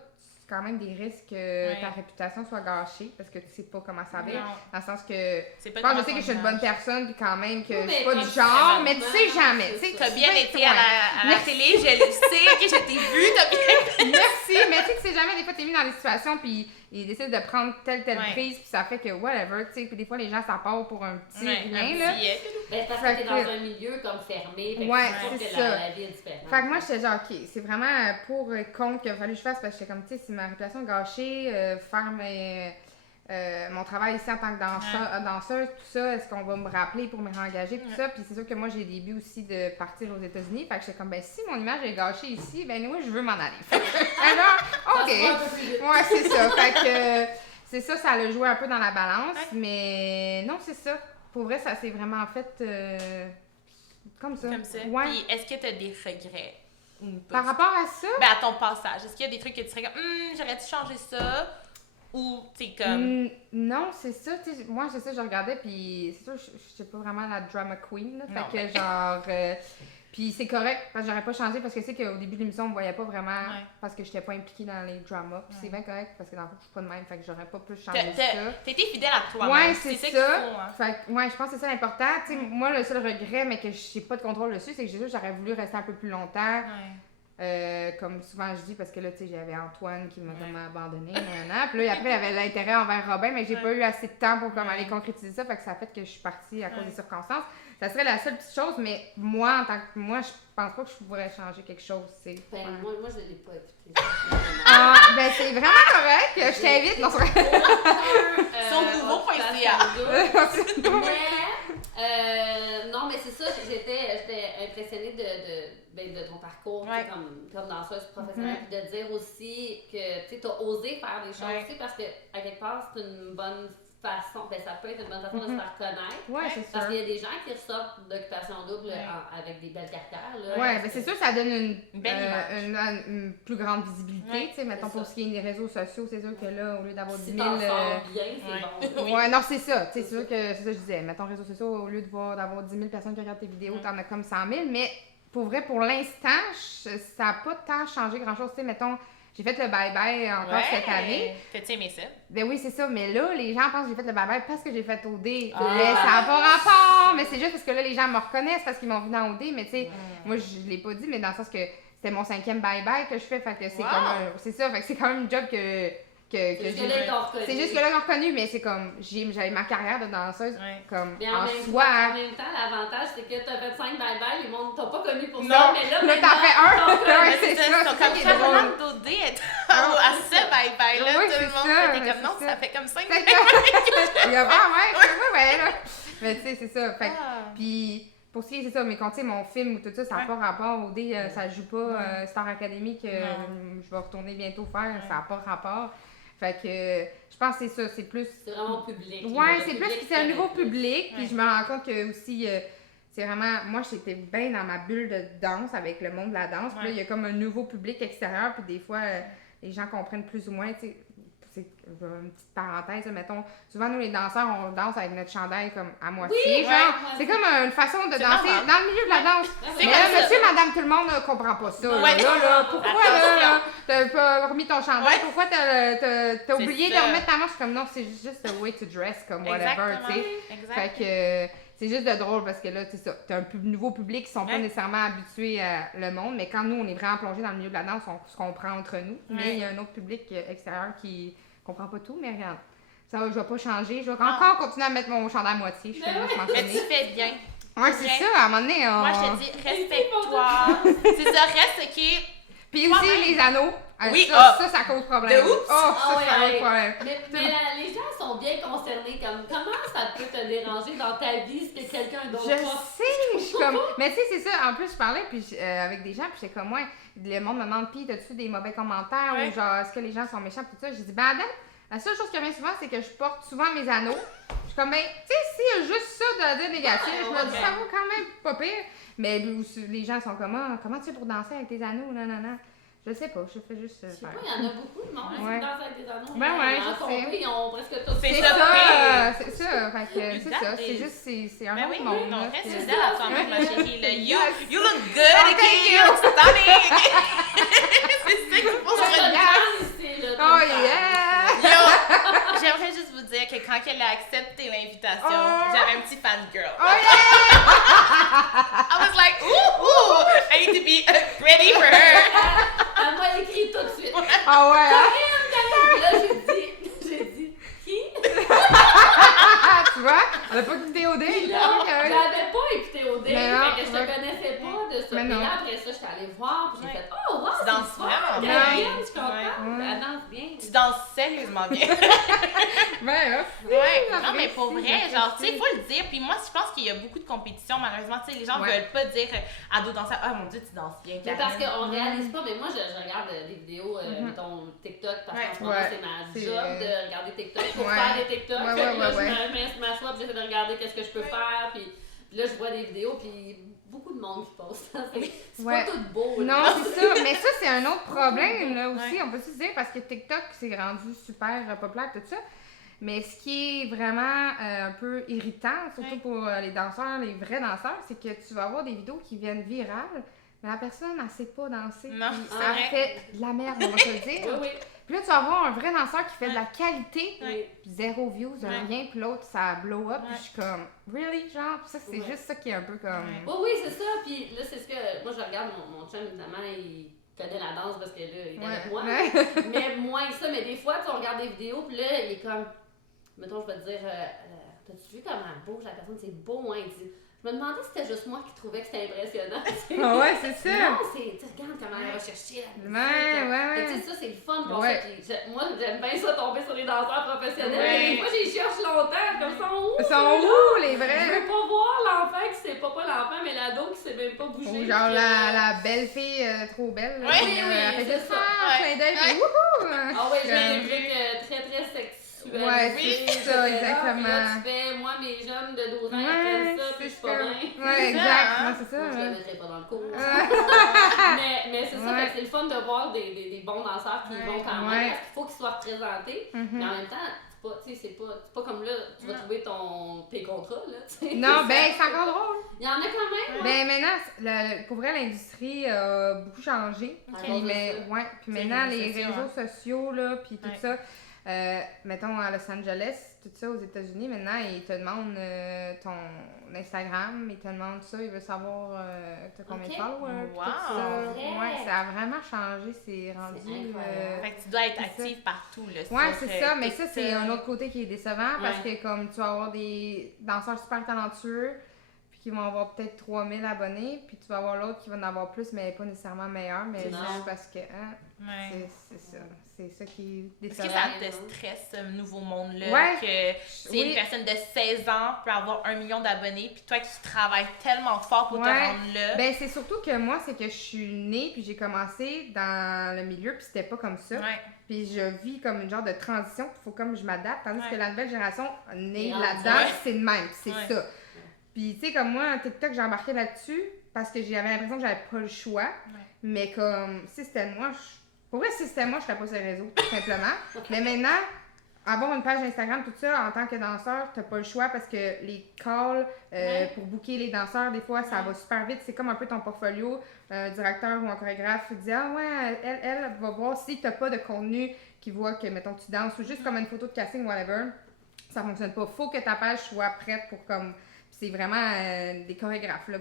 quand même des risques que ta réputation soit gâchée parce que tu sais pas comment ça va. Dans le sens que je pense que je sais que je suis une bonne personne puis quand même que je suis pas du genre, mais tu sais jamais. Tu as bien été à la télé, je le sais, que je t'ai vu, t'as bien... Merci, mais tu sais jamais, des fois t'es mis dans des situations puis ils décident de prendre telle prise puis ça fait que whatever, tu sais, puis des fois les gens ça part pour un petit rien là. Ben, parce que t'es dans un milieu comme fermé, c'est ça. La vie est différente. Fait que moi j'étais genre ok, c'est vraiment pour et contre qu'il a fallu que je fasse parce que j'étais comme tu sais, si ma réputation est gâchée, faire mon travail ici en tant que danseuse, tout ça, est-ce qu'on va me rappeler pour me réengager, tout ça, puis c'est sûr que moi j'ai des buts aussi de partir aux États-Unis, fait que j'étais comme ben si mon image est gâchée ici, ben oui, je veux m'en aller. Fait que, alors, ok, ouais c'est ça, fait que c'est ça, ça l'a joué un peu dans la balance, mais non c'est ça, pour vrai ça s'est vraiment fait comme ça. Ouais. Puis est-ce que tu as des regrets? Par rapport à ça? Ben, à ton passage. Est-ce qu'il y a des trucs que tu serais comme, j'aurais dû changer ça? Ou, tu sais, comme. Non, c'est ça. Moi, c'est ça, je regardais, puis c'est sûr, je suis pas vraiment la drama queen. Là, fait que, genre. Puis c'est correct, parce que j'aurais pas changé, parce que c'est qu'au début de l'émission, on me voyait pas vraiment, parce que j'étais pas impliquée dans les dramas. Puis c'est bien correct, parce que dans le fond, je suis pas de même, fait que j'aurais pas plus changé ça. T'étais fidèle à toi. Ouais, c'est ça. Qu'il faut, hein. Fait que, je pense que c'est ça l'important. Tu sais, moi, le seul regret, mais que j'ai pas de contrôle dessus, c'est que j'aurais voulu rester un peu plus longtemps. Comme souvent je dis, parce que là, tu sais, j'avais Antoine qui m'a comme abandonné, puis là, après, il avait l'intérêt envers Robin, mais j'ai pas eu assez de temps pour comme aller concrétiser ça, fait que ça a fait que je suis partie à cause des circonstances. Ça serait la seule petite chose, mais moi, en tant que moi, je pense pas que je pourrais changer quelque chose, tu sais. Ben, moi, je l'ai pas écouté. Ben, c'est vraiment correct, je t'invite, non, c'est Son nouveau.ca. Non, mais c'est ça, j'étais impressionnée de ton parcours comme danseuse professionnelle, puis de dire aussi que tu as osé faire des choses, parce que à quelque part, c'est une bonne façon, ça peut être une bonne façon de se faire connaître. Ouais, c'est sûr. Parce qu'il y a des gens qui ressortent d'occupation double avec des belles carrières. Là. Ouais, ben c'est sûr, ça donne une plus grande visibilité. Tu sais, mettons, pour ce qui est des réseaux sociaux, c'est sûr que là, au lieu d'avoir 10 000. Bien, c'est bon. Ouais, non, c'est ça. C'est sûr que c'est ça que je disais. Mettons, réseaux sociaux, au lieu d'avoir 10 000 personnes qui regardent tes vidéos, t'en as comme 100 000. Mais pour vrai, pour l'instant, ça n'a pas tant changé grand-chose. Tu sais, mettons, j'ai fait le bye-bye encore cette année. T'as-tu aimé ça? Ben oui, c'est ça. Mais là, les gens pensent que j'ai fait le bye-bye parce que j'ai fait OD. Mais ça n'a pas rapport. Mais c'est juste parce que là, les gens me reconnaissent parce qu'ils m'ont vu dans OD. Mais tu sais, moi, je l'ai pas dit, mais dans le sens que c'était mon 5e bye-bye que je fais. Fait que c'est comme c'est ça. Fait que c'est quand même un job que c'est juste que là, ils m'ont reconnu, mais c'est comme, j'avais ma carrière de danseuse comme en soi. En même temps, l'avantage, c'est que t'as fait 5 bye-bye, les monde t'ont pas connu pour ça, non, mais là t'en fais un! Ouais, c'est ça. Ils sont comme ça, vraiment d'OD à ce bye-bye-là, tout le monde était comme, non, ça fait comme 5 Il y a ouais, là. Mais tu sais, c'est ça. Fait puis pour ce qui est, c'est ça, mais quand tu sais, mon film ou tout ça, ça n'a pas rapport. OD, ça joue pas Star Academy que je vais retourner bientôt faire, ça n'a pas rapport. Fait que je pense que c'est ça, c'est plus. C'est vraiment public. Ouais, c'est plus que c'est un nouveau public. Puis je me rends compte que aussi, c'est vraiment. Moi, j'étais bien dans ma bulle de danse avec le monde de la danse. Puis là, il y a comme un nouveau public extérieur. Puis des fois, les gens comprennent plus ou moins. Tu sais, c'est une petite parenthèse, là, mettons, souvent nous les danseurs, on danse avec notre chandail comme à moitié, Oui, genre, ouais, c'est comme une façon de C'est danser normal. dans le milieu de la danse. C'est Mais comme là, ça. monsieur, madame, tout le monde comprend pas ça. Ouais, Là, pourquoi attention. là, t'as pas remis ton chandail? Ouais. Pourquoi t'as oublié de ça. remettre ta main? Je suis comme non, c'est juste a way to dress, comme whatever, tu sais. Exact. Fait que c'est juste de drôle parce que là, c'est ça. T'as un nouveau public qui sont pas Ouais. nécessairement habitués à le monde, mais quand nous, on est vraiment plongés dans le milieu de la danse, on se comprend entre nous. Mais il y a un autre public extérieur qui comprend pas tout, mais regarde. Ça va, je vais pas changer. Je vais encore continuer à mettre mon chandail à moitié. Je fais juste Mais tu mentionner. fais bien. Ouais, c'est vrai. ça. À un moment donné, on... Moi, je te dis, respecte-toi. C'est ça, reste qui est. Puis aussi, Toi-même. les anneaux. Oui, ça cause problème. De ouf. Oh, ça ouais, cause ouais. problème. Mais les gens sont bien concernés. Comment ça peut te déranger dans ta vie si t'es quelqu'un d'autre? Je sais, je suis comme. Mais tu sais, c'est ça. En plus, je parlais puis avec des gens, puis j'étais comme, ouais, le monde me demande, puis t'as-tu des mauvais commentaires Ouais. ou genre, est-ce que les gens sont méchants, puis tout ça. J'ai dit, ben, à date, la seule chose qui revient souvent, c'est que je porte souvent mes anneaux. Je suis comme, ben, tu sais, s'il y a juste ça de négatif, je me dis, ça vaut quand même pas pire. Mais les gens sont comme, ah, comment tu fais pour danser avec tes anneaux? Non, non, non. Je sais pas, je fais juste Je sais faire. pas, il y en a beaucoup de monde Ouais. qui dansent avec des anneaux. Ben ouais, En je sais. compris, ils ont presque tous C'est C'est ça, ça, c'est ça. Fait que c'est That ça. C'est is- juste, c'est un Ben autre oui, monde. non, là, reste puis- fidèle à toi-même, ma chérie. Là. Yes. You look good, Oh, okay? thank You you. look stunning, okay? C'est ça qu'il faut se T'as redire. le temps ici, là, t'as Oh le temps. yeah! Yo, j'aimerais juste vous dire que quand elle a accepté l'invitation, Oh. j'avais un petit fangirl. Oh yeah! I was like, ooh, ooh, I need to be ready for her. Elle m'a écrit tout de suite. Ah ouais, hein? Karine! Là, j'ai dit, qui? Ah, tu vois? On a pas écouté au dé. Non, j'avais pas écouté au dé, Mais non, fait que je te ouais. connaissais pas de ça. Mais Mais non. là, après ça, j'étais allée voir, puis j'ai Ouais. fait, oh, wow, Tu c'est danses fort, vraiment bien. Karine, je suis contente. Ouais. Elle danse bien. Tu danses sérieusement bien. Ben, là. Ouais, non, j'apprécie, mais pour vrai, j'apprécie. genre, tu sais, il faut le dire. Puis moi, je pense qu'il y a beaucoup de compétitions, malheureusement. Tu sais, les gens Ouais. veulent pas dire à d'autres danseurs, ah mon Dieu, tu danses bien. Mais parce Karine. qu'on réalise pas, mais moi je regarde des vidéos, mettons TikTok, parce qu'en ce moment Ouais. c'est ma C'est, job de regarder TikTok pour ouais. faire des TikTok. Ouais, Fait que là, ouais. je m'assois, puis j'essaie de regarder qu'est-ce que je peux faire, puis là je vois des vidéos, puis beaucoup de monde qui poste. C'est Ouais. pas tout beau. là. Non, c'est ça. Mais ça, c'est un autre problème, là, aussi. Ouais. On peut se dire, parce que TikTok, c'est rendu super populaire, tout ça. Mais ce qui est vraiment un peu irritant, surtout Ouais. pour les danseurs, les vrais danseurs, c'est que tu vas avoir des vidéos qui viennent virales, mais la personne, elle sait pas danser. Non, puis c'est elle vrai. fait de la merde, on va te le dire. Oui, oui. Puis là, tu vas avoir un vrai danseur qui fait de la qualité, Ouais. puis zéro views, Ouais. rien, puis l'autre, ça blow up, puis Ouais. je suis comme, really, genre? Puis ça, c'est Ouais. juste ça qui est un peu comme... Ouais. Oui, oui, c'est ça. Puis là, c'est ce que. Moi, je regarde mon chum, évidemment, il connaît la danse parce que là, il est avec moi. Ouais. Mais moins que ça. Mais des fois, tu sais, on regarde des vidéos, puis là, il est comme. Mettons, je vais te dire, t'as-tu vu comment elle bouge la personne? C'est beau, hein? Il dit. Je me demandais si c'était juste moi qui trouvais que c'était impressionnant. Ah ouais, c'est ça. Non, c'est. Tu regardes comment elle va chercher la musique. Ouais. Fait que, tu sais, ça, c'est le fun pour Ouais. ça. Puis moi, j'aime bien ça tomber sur les danseurs professionnels. Ouais. Mais des fois, j'y cherche longtemps. Comme ça, où? Ils sont ceux-là? où, les Je vrais? veux pas voir l'enfant qui sait pas l'enfant, mais l'ado qui sait même pas bouger. Ou genre puis, la belle fille trop belle. là, Oui, puis, oui, elle fait c'est juste ça. clin d'œil, puis Ouais. wouhou! Ah oui, je Comme- veux des trucs très très sexuels. Ouais, Oui, c'est ça, Puis exactement. là, tu fais, moi, mes jeunes de 12 ans, ils Ouais, apprennent ça, puis je c'est suis pas ça. bien. Ouais, exact. hein? Non, c'est ça. Donc, je hein. le mettrai pas dans le cours. Ouais. mais c'est ça, Ouais. fait que c'est le fun de voir des bons danseurs qui y vont quand même, Ouais. parce qu'il faut qu'ils soient représentés. Mais Mhm. en même temps, c'est pas, tu sais, c'est pas comme là, tu vas Non. trouver tes contrats, là, tu sais. Non, ben, c'est encore drôle. Il y en a quand même. Ben, maintenant, pour vrai, l'industrie a beaucoup changé. À Puis, cause de mais, ça. ouais, puis C'est maintenant, les les réseaux réseaux sociaux, là, puis tout Ouais. ça, mettons à Los Angeles, tout ça aux États-Unis, maintenant, ils te demandent ton Instagram, ils te demandent ça, ils veulent savoir t'as combien de Ok. followers, puis Wow. tout ça. Vrai. Ouais, ça a vraiment changé, c'est rendu... incroyable. Fait que tu dois être C'est ça. active partout, là. Ouais, sur, c'est ça, mais ça, c'est TikTok. un autre côté qui est décevant parce que comme tu vas avoir des danseurs super talentueux puis qui vont avoir peut-être 3000 abonnés, puis tu vas avoir l'autre qui va en avoir plus, mais pas nécessairement meilleur, mais Non. juste parce que hein, Ouais. c'est ça. C'est ça qui est Est-ce que décevant. ça te stresse, ce nouveau monde-là? Ouais. Que c'est Oui. une personne de 16 ans peut avoir 1 million d'abonnés, puis toi qui travailles tellement fort pour te Ouais. rendre là. Ben, c'est surtout que moi, c'est que je suis née, puis j'ai commencé dans le milieu, puis c'était pas comme ça. Ouais. Puis je vis comme une genre de transition, il faut comme je m'adapte, tandis Ouais. que la nouvelle génération née Et là-dedans, ouais. c'est le même, c'est Ouais. ça. Puis tu sais, comme moi, TikTok, j'ai embarqué là-dessus parce que j'avais l'impression que j'avais pas le choix. Mais comme, si c'était moi, Pour vrai, si c'était moi, je serais pas sur les réseaux, tout simplement. Mais maintenant, avoir une page Instagram, tout ça, en tant que danseur, t'as pas le choix parce que les calls pour booker les danseurs, des fois, ça va super vite. C'est comme un peu ton portfolio. Un directeur ou un chorégraphe dit « Ah ouais, elle va voir si t'as pas de contenu qui voit que, mettons, tu danses ou juste comme une photo de casting, whatever. » Ça fonctionne pas. Faut que ta page soit prête pour comme... C'est vraiment des chorégraphes, là,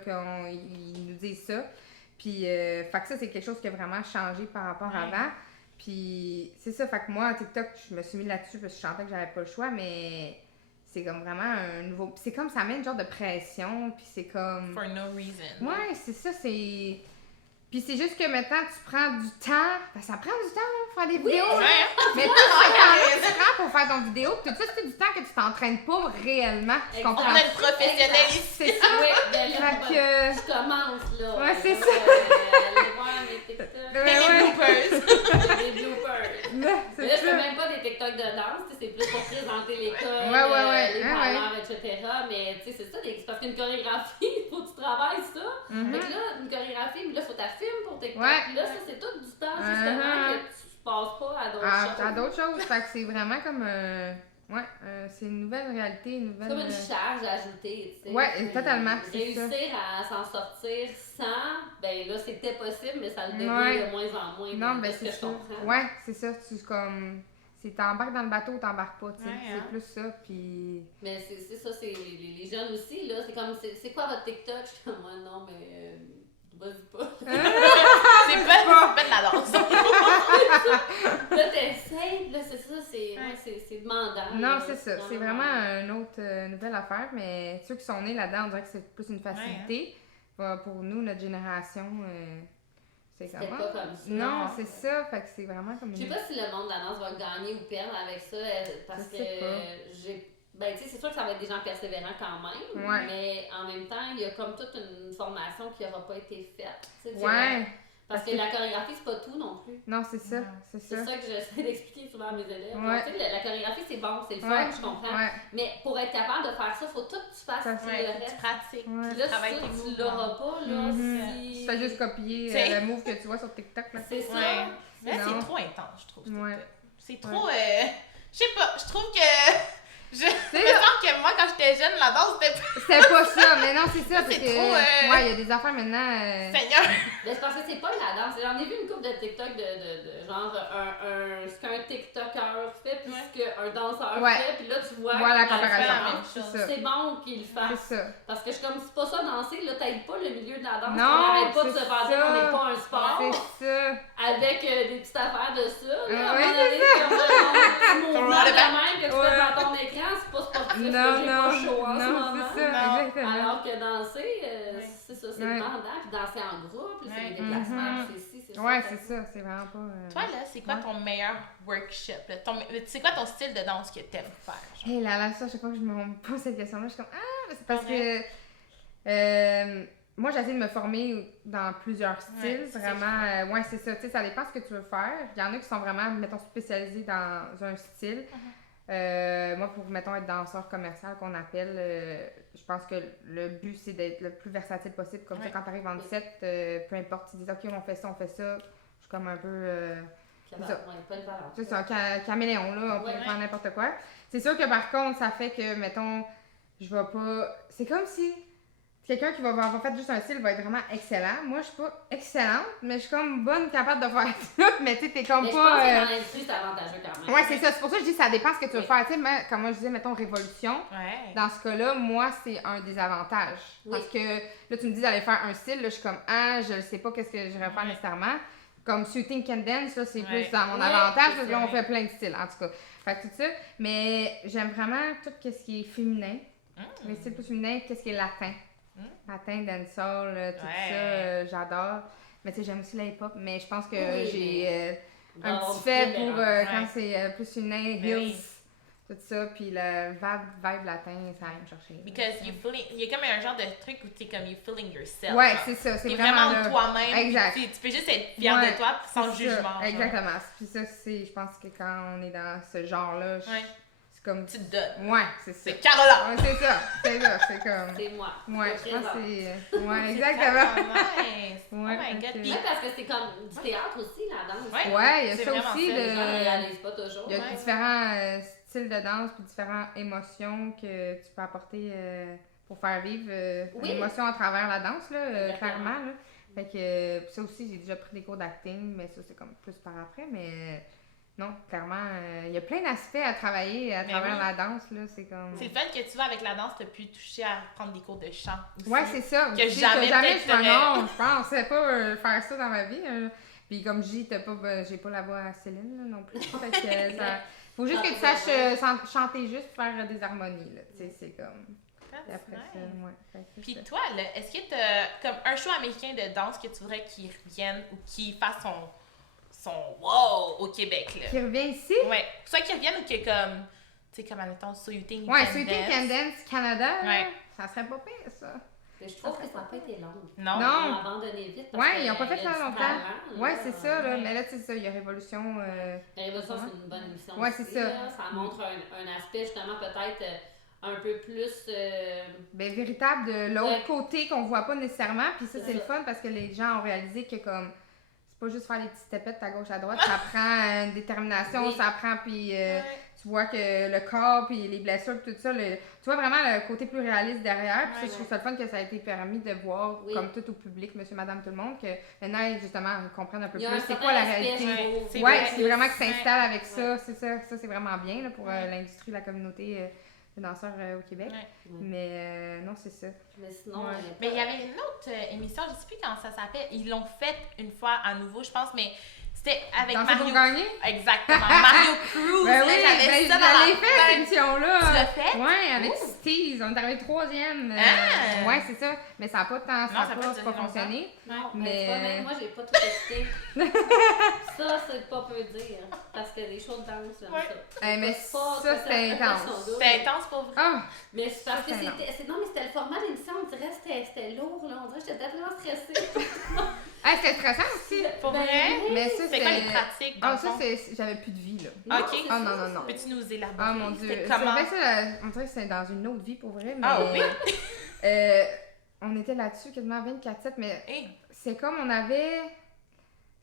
ils nous disent ça. Puis, fait que ça, c'est quelque chose qui a vraiment changé par rapport à avant. Puis, c'est ça, fait que moi, TikTok, je me suis mis là-dessus parce que je sentais que j'avais pas le choix, mais c'est comme vraiment un nouveau... Puis c'est comme ça met une genre de pression, puis c'est comme... For no reason. Ouais, c'est ça, c'est... Puis c'est juste que maintenant, tu prends du temps. Ben, ça prend du temps, là, pour faire des vidéos. Ouais. Mais tout ce temps-là, tu prends pour faire ton vidéo, puis tout ça, c'est du temps que tu t'entraînes pas réellement. Tu On comprends? est le professionnel ici. C'est ça. Oui, ben là, Fait que... je commence, là. Ouais, c'est ça. Allez voir mes TikTok. Ouais, Les ouais. bloopers. Les bloopers. Ouais, Mais là, c'est je fais ça. même pas des TikTok de danse, tu sais, c'est plus pour présenter l'école, Ouais. les Ah, valeurs, etc. Mais tu sais, c'est ça, c'est parce qu'une chorégraphie, il faut que tu travailles ça. Mhm. Fait que là, une chorégraphie, mais là, il faut que tu filmes pour TikTok. Ouais. Puis là, ça, c'est tout du temps, justement, que tu passes pas à d'autres choses. À d'autres choses. Fait que c'est vraiment comme... c'est une nouvelle réalité, une nouvelle... C'est comme une charge ajoutée, tu sais. Ouais, Puis totalement, c'est réussir à s'en sortir sans, ben là, c'était possible, mais ça le devient Ouais. de moins en moins. Non, de ben ce c'est que je ça. comprends. Ouais, c'est ça. Tu comme... C'est t'embarques dans le bateau ou t'embarques pas, tu sais. Ouais, C'est hein. plus ça, puis... Mais c'est ça, c'est les jeunes aussi, là. C'est comme, c'est quoi votre TikTok? Je suis comme, moi, non, mais vas-y pas. C'est pas de la danse. Là, t'essayes, là, c'est ça, c'est demandant. Non, là, c'est ça. C'est vraiment une autre nouvelle affaire, mais ceux qui sont nés là-dedans, on dirait que c'est plus une facilité. Pour nous, notre génération, c'est C'était comment? pas comme ça. Non, c'est ça. Fait que c'est vraiment comme Je sais pas si le monde de la danse va gagner ou perdre avec ça, parce Je que sais pas. j'ai. Ben, tu sais, c'est sûr que ça va être des gens persévérants quand même, Ouais. mais en même temps, il y a comme toute une formation qui n'aura pas été faite. Tu sais, Ouais. Parce que la chorégraphie, c'est pas tout non plus. Non, c'est ça. C'est C'est ça. ça que j'essaie d'expliquer souvent à mes élèves. Ouais. Donc, tu sais, la chorégraphie, c'est bon, c'est le fun, Ouais. je comprends. Ouais. Mais pour être capable de faire ça, il faut tout que tu fasses Ça, tout Ouais, le tu reste. pratiques. Ouais. Puis là, travailles ça, tes tu mouvements. l'auras pas, là, Mhm. si... Tu fais juste copier T'sais. le move que tu vois sur TikTok, là. C'est ça. Ouais. Mais là, Non. c'est trop intense, je trouve. Ouais. C'est trop. Je sais pas, je trouve que. Je me C'est sens que moi, quand j'étais jeune, la danse, c'était pas. C'était pas ça, mais non, c'est ça. Ça, Parce c'est que, trop, ouais, il y a des affaires maintenant. Seigneur! Mais c'est parce que c'est pas la danse. J'en ai vu une couple de TikTok de genre ce qu'un TikToker fait puis Ouais. ce qu'un danseur Ouais. fait. Puis là, tu vois Voilà la dans comparaison. différence. C'est ça. C'est bon qu'il le C'est fasse. ça. Parce que je suis comme, c'est pas ça danser, là, t'aides pas le milieu de la danse. Non, on n'arrête pas de se c'est faire dire qu'on ça. n'est pas un sport. C'est ça. Avec des petites affaires de ça. Là, à un Ouais, moment donné, comme un petit mouvement de même que tu Ouais. fais dans ton écran, c'est pas sportif, Non, là, j'ai pas non. chaud en ce Non, moment. c'est ça. Non. Exactement. Alors que danser, c'est ça, c'est Ouais. demandant. Puis danser en groupe, là, c'est Ouais. des déplacements, Mhm. c'est ci, c'est ça. Ouais, Fait c'est ça. C'est vraiment pas. Toi, là, c'est quoi Ouais. ton meilleur workshop? Là? C'est quoi ton style de danse que t'aimes faire? Genre? Hé là, ça, à chaque fois que je me pose cette question-là, je suis comme ah, mais c'est parce Ouais. que moi j'essaie de me former dans plusieurs styles, Ouais, c'est ça, vraiment. Ouais, c'est ça. Tu sais, ça dépend ce que tu veux faire. Il y en a qui sont vraiment, mettons, spécialisés dans un style. Moi, pour, mettons, être danseur commercial qu'on appelle, je pense que le but, c'est d'être le plus versatile possible. Comme ça, Ouais. quand tu arrives en 17, peu importe, tu dis, OK, on fait ça. Je suis comme un peu... que, ça. ouais, pas le balance. c'est ça, caméléon, là, on peut Ouais. faire n'importe quoi. C'est sûr que par contre, ça fait que, mettons, je vais pas... C'est comme si quelqu'un qui va avoir fait juste un style va être vraiment excellent. Moi, je suis pas excellente, mais je suis comme bonne, capable de faire ça. Mais tu sais, t'es comme Mais je pas... pense que dans l'industrie, c'est avantageux quand même. Ouais, c'est ça. C'est pour ça que je dis ça dépend ce que tu veux Oui. faire. Tu sais, comme moi je disais, mettons, révolution. Ouais. Dans ce cas-là, moi, c'est un désavantage. Oui. Parce que là, tu me dis d'aller faire un style, là, je suis comme, ah, je ne sais pas qu'est-ce que j'irais faire Ouais. nécessairement. Comme shooting can dance, là, c'est Ouais. plus dans mon Ouais, avantage, c'est parce que ça, là, on ouais. fait plein de styles, en tout cas. Fait que tout ça. Mais j'aime vraiment tout ce qui est féminin. Les styles plus féminins, qu'est-ce qui est latin. Latin, dancehall, tout Ouais. ça, j'adore. Mais tu sais, j'aime aussi la hip-hop, mais je pense que Oui, j'ai un Bon, petit fait différent. pour Ouais. quand c'est plus féminin, Ben heels, oui. tout ça, puis le vibe latin, ça aime me chercher. Because il y a comme un genre de truc où t'es comme you feeling yourself. Ouais, genre. c'est ça, c'est T'es vraiment vraiment là. toi-même. Exact. Tu peux juste être fier Ouais, de toi sans C'est jugement. ça, genre. exactement. Puis ça, je pense que quand on est dans ce genre-là, Ouais. c'est comme... Tu te donnes. Ouais, c'est ça. C'est Carola! Ouais, c'est ça, c'est comme... C'est moi. Ouais, Je je pense que présente. c'est... Ouais, exactement. Nice! Ouais. Oh my God. Donc, Puis- Ouais, parce que c'est comme du théâtre aussi, la danse. Ouais. Ouais, il y a C'est ça vraiment aussi. ça, Les gens ne réalisent pas toujours. Il y a Ouais. différents styles de danse puis différentes émotions que tu peux apporter pour faire vivre Oui. une émotion à travers la danse, là, Exactement. clairement. Là. Fait que ça aussi, j'ai déjà pris des cours d'acting, mais ça, c'est comme plus par après. Mais non, clairement, il y a plein d'aspects à travailler à Mais travers oui. la danse. Là, c'est comme... C'est le fun que tu vois avec la danse, t'as pu toucher à prendre des cours de chant aussi. Ouais, c'est ça. Que Tu sais, jamais jamais peut-être je fais, t'aurais- non, je pensais pas faire ça dans ma vie. Puis comme je dis, j'ai pas la voix à Céline là, non plus. Fait que ça... Faut juste que tu saches chanter juste pour faire des harmonies. Là. Tu sais, c'est comme... That's Puis après ça, nice. ouais. Fait que c'est Puis ça. toi, là, est-ce que t'as comme un show américain de danse que tu voudrais qu'il revienne ou qu'il fasse son wow au Québec, là? Qui revient ici? Ouais. Soit qu'il revienne ou que comme, tu sais, comme admettons, So You Think You Ouais, Can Sweetie Dance. Can Dance Canada, là, Ouais. ça serait pas pire, ça. Mais je trouve que ça n'a pas été long. Non. Non. Ils ont abandonné vite. Parce Ouais, que ils ont pas fait il y a ça du longtemps. talent, Ouais, là. c'est ça, là. ouais. Mais là, tu sais, ça, il y a Révolution. La Révolution, c'est une bonne émission. Ouais, aussi, c'est ça. là. Ça montre un aspect, justement, peut-être un peu plus. Ben, véritable de l'autre Ouais. côté qu'on voit pas nécessairement. Puis ça, C'est c'est le ça. fun parce que les gens ont réalisé que, comme, c'est pas juste faire des petites tapettes à gauche, à droite, ça prend une détermination, Oui. ça prend, puis Ouais. tu vois que le corps, puis les blessures, puis tout ça, tu vois vraiment le côté plus réaliste derrière. Puis Ouais, ça, je trouve ça le fun que ça a été permis de voir, Oui. comme tout au public, monsieur, madame, tout le monde, que maintenant, justement, ils comprennent un peu Il y a plus un c'est certain quoi la respect, réalité. je Ouais, trouve. c'est Ouais, vrai. c'est vraiment qu'ils Ouais. s'installent avec ça, c'est ça. Ça, c'est vraiment bien là, pour Ouais. l'industrie, la communauté de danseurs au Québec. Ouais. Mais non, c'est ça. Mais sinon. Ouais. Mais il y avait une autre émission, je sais plus comment ça s'appelle. Ils l'ont faite une fois à nouveau, je pense, mais c'était avec Danser Mario. pour gagner? Exactement. Mario Cruz. Ben là, oui, j'avais ben, ça je dans l'ai la fait cette tête. émission-là. Tu l'as fait? Ouais, avec Ouh. Steez. On est arrivé 3e. Ah! Ouais, c'est ça. Mais ça n'a pas, ça a pas pas duré fonctionné. Non, Mais- mais tu vois, même moi, j'ai pas tout écouté. Ça, c'est pas peu dire. Parce que les shows de danse, j'aime Ouais. ça. Mais C'est pas ça, c'était spécialement intense. son dos. C'était intense pour vrai. Ah! Mais c'est parce que Ça, c'est non, mais c'était le format de l'émission, on dirait que c'était lourd, là. On dirait que j'étais tellement stressée. Ah, c'était stressant aussi. Pour Ben, vrai? oui. Mais ça, C'était quoi les pratiques? dans Ah, le ça, fond? j'avais plus de vie, là. Non, Ok. c'est Ah, ça, non, non, non. Peux-tu nous élaborer? Ah, mon Dieu. C'était C'est comment? vrai, ça, on dirait que c'est dans une autre vie, pour vrai. Mais, Ah oui? on était là-dessus quasiment 24/7, mais Hey. c'est comme on avait...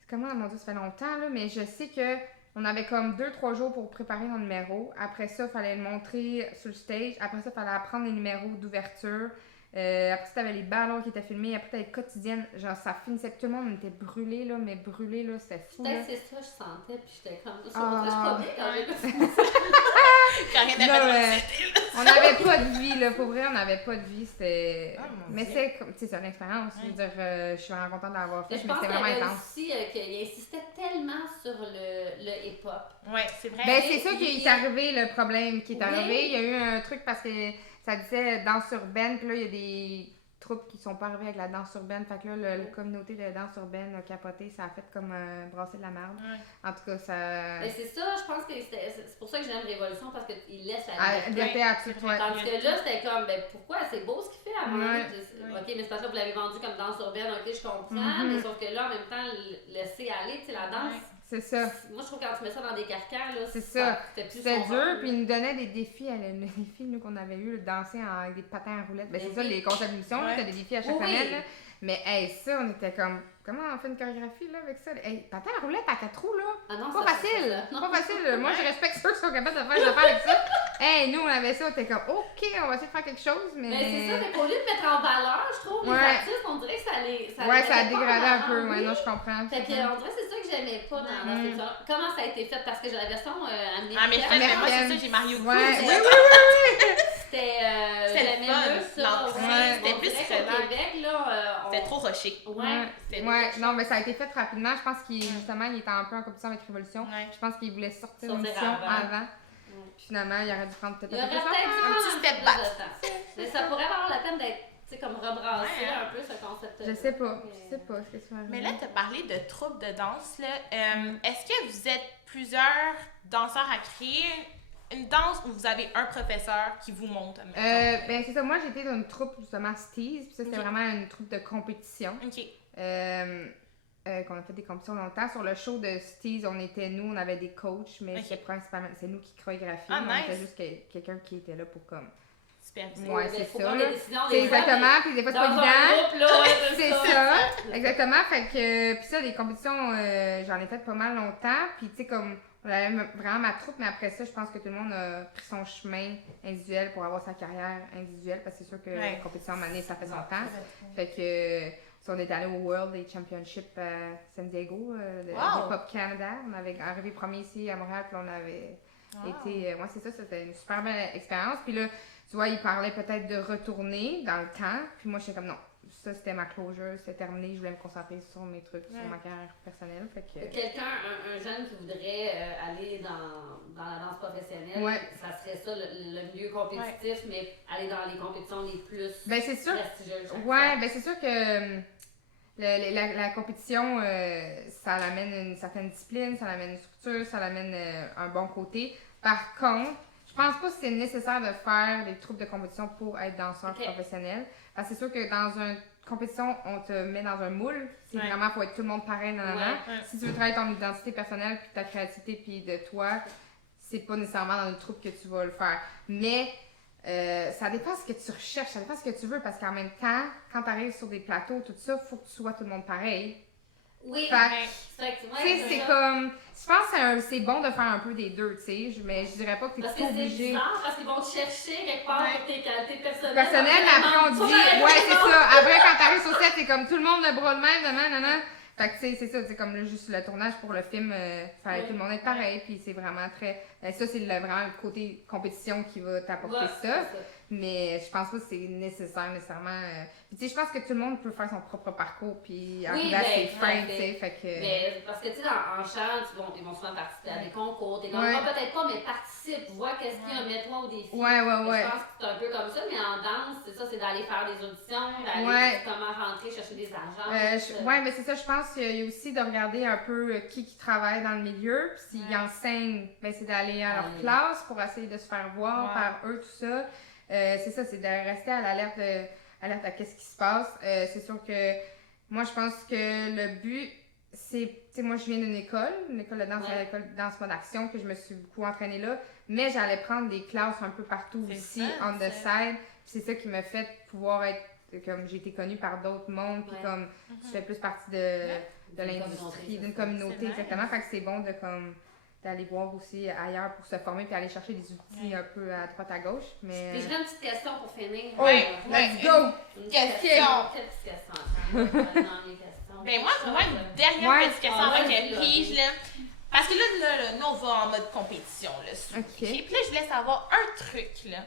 C'est comment, mon Dieu, ça fait longtemps, là, mais je sais que on avait comme 2-3 jours pour préparer nos numéros. Après ça, il fallait le montrer sur le stage. Après ça, il fallait apprendre les numéros d'ouverture. Après ça, t'avais les ballons qui étaient filmés. Après, t'avais quotidienne. Genre, ça finissait. Tout le monde était brûlé, là, mais brûlé, là, c'était fou, là. Peut-être c'est ça, je sentais, puis j'étais comme ça. Ah. Je pas bien quand Ouais. j'ai Quand rien Non, n'avait mais- de On n'avait pas de vie, là. Pour vrai, on n'avait pas de vie. C'était. Oh, mon mais Dieu. c'est comme. Tu sais, c'est une expérience. Je veux Ouais. dire, je suis vraiment contente d'avoir fait, Mais je mais pense c'était qu'il y vraiment avait intense. aussi qu'il insistait tellement sur le hip-hop. Ouais, c'est vrai. Ben, c'est ça qui il- est arrivé, le problème qui est Oui. arrivé. Il y a eu un truc parce que ça disait danse urbaine, puis là, il y a des troupes qui sont pas arrivées avec la danse urbaine. Fait que là, la communauté de danse urbaine a capoté, ça a fait comme brasser de la merde. Ouais. En tout cas, ça. Mais c'est ça, je pense que c'est pour ça que j'aime Révolution, parce qu'il laisse la Ah, liberté. liberté à tout, c'est vrai. ouais. Tandis que là, c'était comme, ben pourquoi? C'est beau ce qu'il fait à un moment donné. Ouais. Ok, mais c'est parce que vous l'avez vendu comme danse urbaine, ok, je comprends. Mhm. Mais sauf que là, en même temps, laisser aller, tu sais, la danse. C'est ça. Moi, je trouve que quand tu mets ça dans des carcans, là, C'est ça. fait plus C'était son dur, rôle, puis là. ils nous donnaient des défis. Le défi, nous, qu'on avait eu, danser avec des patins à roulettes. Ben, Mais c'est ça, oui. les concepts d'émission, Ouais. t'as des défis à chaque Oui, oui. semaine. Là. Mais, hey, ça, on était comme. Comment on fait une chorégraphie, là, avec ça? Hey, patin à roulettes à 4 roues, là. Ah non, Pas ça, facile! ça, ça. Pas facile! Moi, je respecte ceux qui sont capables de faire des affaires avec ça. Hey, nous, on avait ça, on était comme, OK, on va essayer de faire quelque chose, mais. Mais c'est ça, fait qu'au lieu de mettre en valeur, je trouve, les Ouais. artistes, on dirait que ça les. Ouais, ça a mettait pas en dégradé un valeur, peu, ouais, oui. non, je comprends. Fait que, on dirait que c'est ça que j'aimais pas dans cette Mm. émission. Comment ça a été fait? Parce que j'ai la version américaine. Américaine, mais moi, c'est ça, j'ai Mario Cruz. Ouais, c'est- oui, oui, C'était. C'était J'aimais le fun, mieux ça. l'entrée, Ouais. c'était On plus dirait qu'au relax. Québec, là. C'était trop rushé. Ouais. C'était Ouais, quelque non, mais ça a été fait rapidement. Je pense qu'il justement, il était un peu en compétition avec Révolution. Ouais. Je pense qu'il voulait sortir Sortir l'émission avant. avant. Puis finalement, il aurait dû prendre peut-être Il un aurait peu plus peut-être de dû temps. un petit prendre step plus back. de temps. Mais ça pourrait valoir la peine d'être, tu sais, comme rebrassé Ouais, hein. un peu ce concept. Je sais pas, je sais pas ce que tu vas Mais là, tu as parlé de troupes de danse. Là. Est-ce que vous êtes plusieurs danseurs à créer une danse où vous avez un professeur qui vous monte? mettons? Ben c'est ça, moi j'étais dans une troupe justement Steez, puis ça c'était Ok. vraiment une troupe de compétition. Ok. Qu'on a fait des compétitions longtemps. Sur le show de Steez, on était nous, on avait des coachs, mais Ok. c'était principalement, c'est nous qui chorégraphions. Ah, On était nice. juste quelqu'un qui était là pour comme superviser. Ouais, c'est faut ça. prendre des décisions, C'est des fois, exactement, puis des fois, c'est pas dans un évident. groupe, là, ouais, C'est ça, exactement. Fait que, puis ça, les compétitions, j'en ai fait pas mal longtemps. Puis, tu sais, comme, on avait vraiment ma troupe, mais après ça, je pense que tout le monde a pris son chemin individuel pour avoir sa carrière individuelle, parce que c'est sûr que la compétition en année, ça fait son temps. Fait que, si on est allé au World des Championships à San Diego, le Hip Hop Canada, on avait arrivé premier ici à Montréal, puis on avait été. Moi, c'est ça, c'était une super belle expérience. Puis là, tu vois, il parlait peut-être de retourner dans le temps. Puis moi, j'étais comme non, ça c'était ma closure, c'était terminé. Je voulais me concentrer sur mes trucs, sur ma carrière personnelle. Fait que... Quelqu'un, un jeune qui voudrait aller dans la danse professionnelle, ça serait ça le milieu compétitif, mais aller dans les compétitions les plus prestigieuses. Ouais, ben c'est sûr que la compétition, ça l'amène une certaine discipline, ça l'amène une structure, ça l'amène un bon côté. Par contre, je pense pas que c'est nécessaire de faire des troupes de compétition pour être danseur professionnel. Parce que c'est sûr que dans une compétition, on te met dans un moule. C'est vraiment, faut être tout le monde pareil, Si tu veux travailler ton identité personnelle, puis ta créativité, puis de toi, c'est pas nécessairement dans une troupe que tu vas le faire. Mais ça dépend ce que tu recherches, ça dépend ce que tu veux. Parce qu'en même temps, quand tu arrives sur des plateaux, tout ça, faut que tu sois tout le monde pareil. Oui, c'est comme. Je pense que c'est bon de faire un peu des deux, tu sais, mais je dirais pas que t'es pas obligé. Parce qu'ils vont te chercher quelque part pour tes qualités personnelles. Personnelles, après on dit. Ouais, c'est ça. Après, quand t'arrives sur set, t'es comme tout le monde le bras de même, nanana. Fait que, tu sais, c'est ça, c'est comme juste le tournage pour le film, fallait tout le monde être pareil, puis c'est vraiment très. Ça, c'est vraiment le côté compétition qui va t'apporter ça. Mais je pense pas que c'est nécessairement. Puis tu sais, je pense que tout le monde peut faire son propre parcours puis arriver à ses fins, tu sais, fait que... Mais parce que tu sais, en chant, ils vont souvent participer à des concours, t'es comme, peut-être pas, mais participe, vois qu'est-ce qu'il y a, mets-toi au défi. Je pense que c'est un peu comme ça, mais en danse, c'est ça, c'est d'aller faire des auditions, d'aller comment rentrer, chercher des agents. Mais c'est ça, je pense qu'il y a aussi de regarder un peu qui travaille dans le milieu, puis s'ils enseignent, ben c'est d'aller à leur classe pour essayer de se faire voir par eux, tout ça. C'est ça, c'est de rester à l'alerte à qu'est-ce qui se passe. C'est sûr que moi, je pense que le but, c'est... Tu sais, moi, je viens d'une école de danse, l'école de danse mode action, que je me suis beaucoup entraînée là, mais j'allais prendre des classes un peu partout ici, on the side. C'est ça qui m'a fait pouvoir être... Comme j'ai été connue par d'autres mondes, puis comme je fais plus partie de l'industrie, d'une communauté, exactement. Fait que c'est bon de comme... d'aller voir aussi ailleurs pour se former puis aller chercher des outils un peu à droite à gauche. Mais j'ai une petite question pour finir. Let's go! Quelle petite question? Ben moi, une dernière petite question avant qu'elle pige, là. Parce que là, nous, on va en mode compétition, là. Puis là, je voulais savoir un truc, là.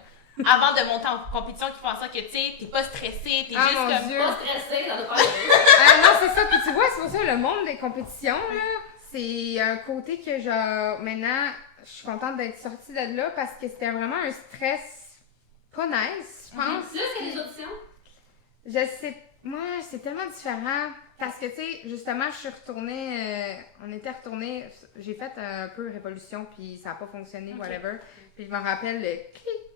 Avant de monter en compétition, qui fait en sorte que, tu sais, t'es pas stressé, t'es juste comme... Dieu. Pas stressé, ça doit pas non, c'est ça. Puis tu vois, c'est pour ça, le monde des compétitions, là, c'est un côté que, genre, maintenant, je suis contente d'être sortie de là parce que c'était vraiment un stress pas nice, je pense. Plus que les auditions? Je sais, moi, c'est tellement différent parce que, tu sais, justement, je suis retournée, on était retournés, j'ai fait un peu révolution puis ça a pas fonctionné, whatever. Puis je me rappelle le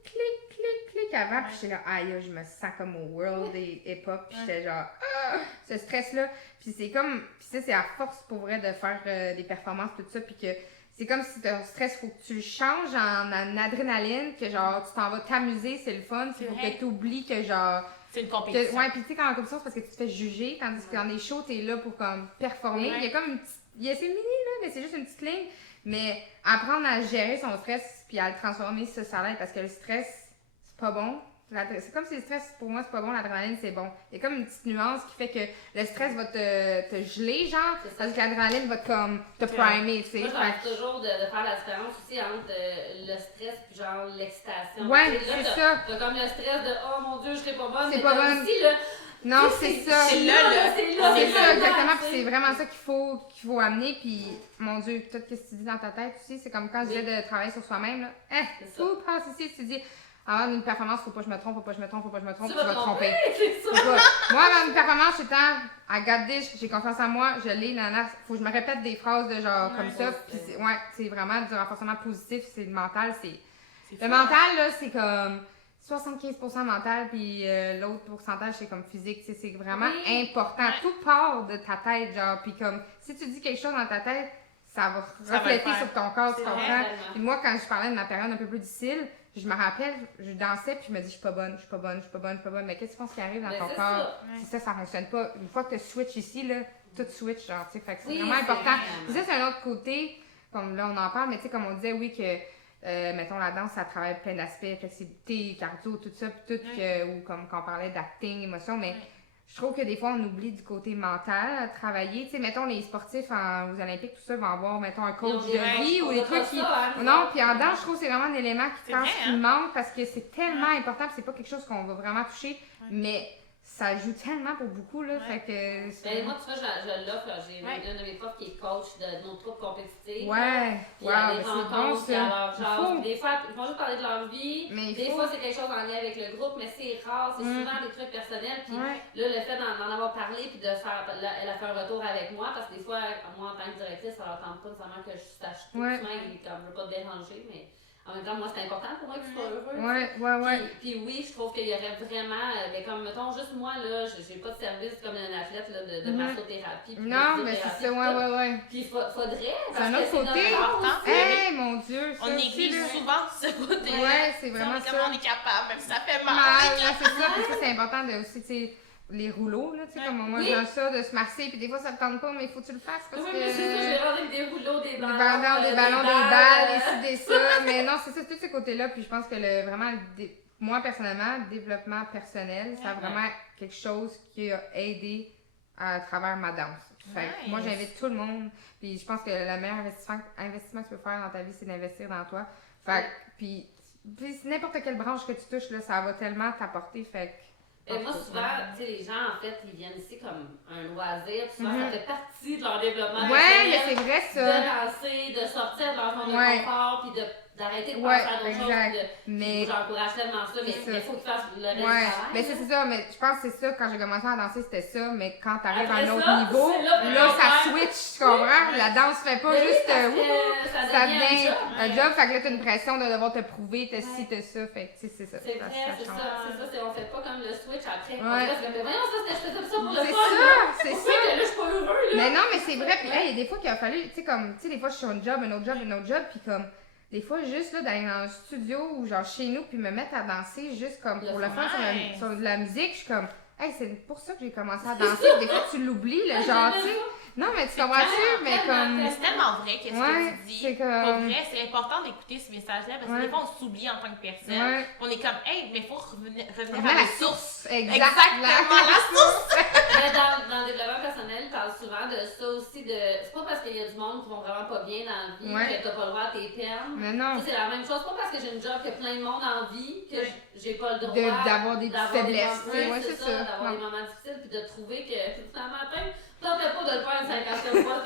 clic avant, puis j'étais là, aïe, je me sens comme au World des hip-hop, puis j'étais genre, ce stress-là. Puis c'est comme, puis ça, c'est à force pour vrai de faire des performances, tout ça, puis que c'est comme si ton stress, faut que tu le changes en adrénaline, que genre, tu t'en vas t'amuser, c'est le fun, il faut que tu oublies que genre... C'est une compétition. Ouais, puis tu sais, quand en compétition, c'est parce que tu te fais juger, tandis que dans les shows, t'es là pour comme performer. Il y a comme une petite... C'est mini, là, mais c'est juste une petite ligne. Mais apprendre à gérer son stress puis à le transformer, ça l'aide parce que le stress, c'est pas bon. C'est comme si le stress, pour moi, c'est pas bon, l'adrénaline, c'est bon. Il y a comme une petite nuance qui fait que le stress va te geler, genre, parce que l'adrénaline va comme te primer, tu sais. Moi, je toujours de faire la différence aussi entre le stress puis genre l'excitation. Ouais, c'est ça. T'as comme le stress de « Oh mon Dieu, je serai pas bonne », c'est pas bonne. Aussi, là, non, c'est ça. C'est là. C'est ça, exactement. Puis c'est vraiment ça qu'il faut amener. Puis, mon Dieu, tout ce que tu dis dans ta tête aussi, c'est comme quand je disais de travailler sur soi-même, là. Faut passer ici, tu dis, avant une performance, faut pas que je me trompe, tu vas te tromper. Moi, avant une performance, j'étais I got this, j'ai confiance en moi, je l'ai, faut que je me répète des phrases de genre comme ça. Puis, c'est vraiment du renforcement positif, c'est le mental, le mental, là, c'est comme 75% mental, puis l'autre pourcentage, c'est comme physique. C'est vraiment important. Tout part de ta tête, genre. Puis comme, si tu dis quelque chose dans ta tête, ça va refléter sur ton corps, tu comprends? Et moi, quand je parlais de ma période un peu plus difficile, Je me rappelle, je dansais puis je me dis je suis pas bonne. Mais qu'est-ce que tu penses qui arrive dans ton corps? C'est ça fonctionne pas. Une fois que tu switches ici, là, tout switch, genre, tu sais, fait que c'est vraiment important. Ça, c'est un autre côté, comme là on en parle, mais tu sais, comme on disait, oui, que mettons la danse, ça travaille plein d'aspects, flexibilité, cardio, tout ça, puis tout, ou comme quand on parlait d'acting, émotion, mais je trouve que des fois, on oublie du côté mental à travailler. Tu sais, mettons, les sportifs aux Olympiques, tout ça, vont avoir, mettons, un coach de vie ou des trucs qui... Non, puis en danse, je trouve que c'est vraiment un élément qui manque parce que c'est tellement important, c'est pas quelque chose qu'on va vraiment toucher, mais ça joue tellement pour beaucoup, là, fait que... Ben, moi, tu vois, je l'offre, j'ai une de mes profs qui est coach de nos troupes compétitives. Ouais, puis il y a des rencontres, puis alors, genre, des fois, ils vont juste parler de leur vie, des fois, c'est quelque chose en lien avec le groupe, mais c'est rare, c'est souvent des trucs personnels, puis là, le fait d'en avoir parlé, puis de faire, là, elle a fait un retour avec moi, parce que des fois, moi, en tant que directrice, ça leur tente pas nécessairement que je sache tout, souvent, ils ne veulent pas te déranger, mais... En même temps, moi, c'est important pour moi que tu sois heureux. Puis oui, je trouve qu'il y aurait vraiment, comme mettons, juste moi, là, j'ai pas de service comme un athlète là, de massothérapie. Non, mais c'est ça, ouais. Puis faudrait. C'est un autre côté. Hey, mon Dieu. On néglige souvent ce côté. Ouais, c'est vraiment ça. Comment on est capable, même si ça fait mal. C'est ça, puis ça, c'est important de aussi, tu sais. Les rouleaux, là, tu sais, comme moi, j'aime ça, de se masser, puis des fois, ça te tente pas, mais il faut que tu le fasses, parce que... mais c'est ça, je vais rendre avec des rouleaux, des ballons, des balles, des ça, mais non, c'est ça, tous ces côtés-là, puis je pense que vraiment, moi, personnellement, développement personnel, ça a vraiment quelque chose qui a aidé à travers ma danse. Fait que moi, j'invite tout le monde, puis je pense que le meilleur investissement que tu peux faire dans ta vie, c'est d'investir dans toi. Fait que, puis n'importe quelle branche que tu touches, là, ça va tellement t'apporter, fait que... Et moi, souvent, tu sais, les gens, en fait, ils viennent ici comme un loisir. Souvent, ça fait partie de leur développement. Ouais, mais c'est vrai, ça. De danser, de sortir de leur zone de confort, puis d'arrêter de penser à d'autres choses. Mais j'encourage tellement ça, mais il faut qu'ils fassent le reste du travail. Mais c'est ça, mais je pense que c'est ça, quand j'ai commencé à danser, c'était ça, mais quand t'arrives à un autre niveau, là, ça switch, tu comprends? La danse fait pas juste, ça devient un job, fait que là, t'as une pression de devoir te prouver, t'as ci, t'as ça, fait que, c'est ça. C'est vrai, c'est ça, on fait pas comme le switch après, on reste comme, voyons, ça, je faisais ça pour le fun. C'est ça, là, je suis pas heureux, là. Mais non, mais c'est vrai, pis il y a des fois qu'il a fallu, tu sais, comme, tu sais, des fois, je suis sur un job, un autre job, pis comme, des fois, juste là, d'aller dans un studio ou genre chez nous, puis me mettre à danser juste comme pour le fun sur de la musique, je suis comme, hey, c'est pour ça que j'ai commencé à danser. Des fois, tu l'oublies, le genre, tu sais. Non, mais tu comprends-tu? Mais comme. C'est tellement vrai qu'est-ce que tu dis. C'est comme... Pour vrai, c'est important d'écouter ce message-là parce que des fois, on s'oublie en tant que personne. On est comme, hey, mais il faut revenir à la source. Exactement, la source. Mais dans le développement personnel, ils parlent souvent de ça aussi. C'est pas parce qu'il y a du monde qui vont vraiment pas bien dans la vie que t'as pas le droit à tes peines. Mais non. C'est la même chose. C'est pas parce que j'ai une job que plein de monde en vie que j'ai pas le droit d'avoir des petites faiblesses. C'est ça, d'avoir des moments difficiles puis de trouver que finalement, tentais pas de le faire une 50e fois,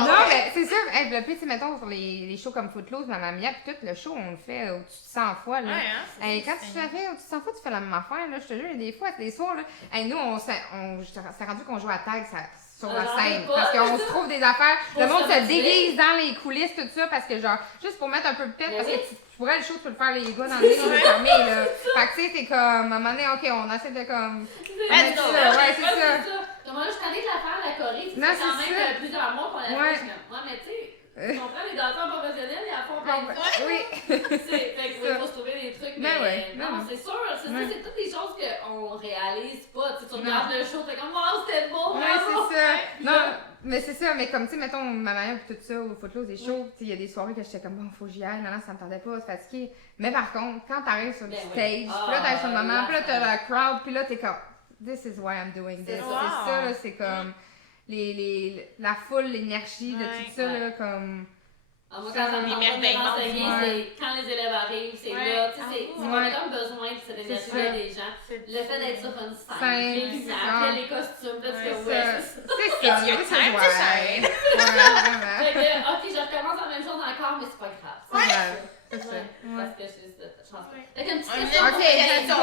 non, mais c'est sûr, puis tu sais, mettons, sur les shows comme Footloose, Mamma Mia, puis tout, le show, on le fait au-dessus de 100 fois, là. Quand tu fais au-dessus de 100 fois, tu fais la même affaire, là, je te jure, il y a des fois, des soirs, là, nous, c'est rendu qu'on joue à tag sur la scène, parce qu'on se trouve des affaires, le monde se déguise dans les coulisses, tout ça, parce que genre, juste pour mettre un peu de tête, parce que tu pourrais le show, tu peux le faire les gars dans le nez, fermé, là. Fait que tu sais, t'es comme, à un moment donné, ok, on essaie de comme... c'est ça. Moi, je suis allée de la faire à la Corée, c'est quand même plusieurs mois qu'on l'a fait. Moi, mais tu sais, on prend les danseurs professionnels et à fond plein de fois. Oui. Fait qu'il faut se trouver des trucs, mais non, c'est sûr, c'est toutes des choses qu'on réalise pas. Tu regardes le show, t'es comme, wow, c'était beau! Ouais, c'est ça. Non, mais c'est ça, mais comme, tu sais, mettons, ma mère et tout ça, au Footloose, des shows, tu sais, il y a des soirées que j'étais comme, bon, faut que j'y aille, non, ça me tendait pas, c'est fatigué. Mais par contre, quand t'arrives sur le stage, puis là, t'arrives sur le moment, puis là, t'as la crowd, puis là, t'es comme, this is why I'm doing this. C'est ça, là, c'est comme, la foule, l'énergie de tout ça, là, comme... Moi, quand ça m'enseigner, c'est quand les élèves arrivent, c'est là, tu sais, on a comme besoin de cette énergie-là des gens. Le fait d'être sur une scène, les lumières, les costumes, là, tu fais c'est ça, c'est ok, je recommence la même chose encore, mais c'est pas grave. C'est ça. Parce que je pense pas. Fait qu'une petite question.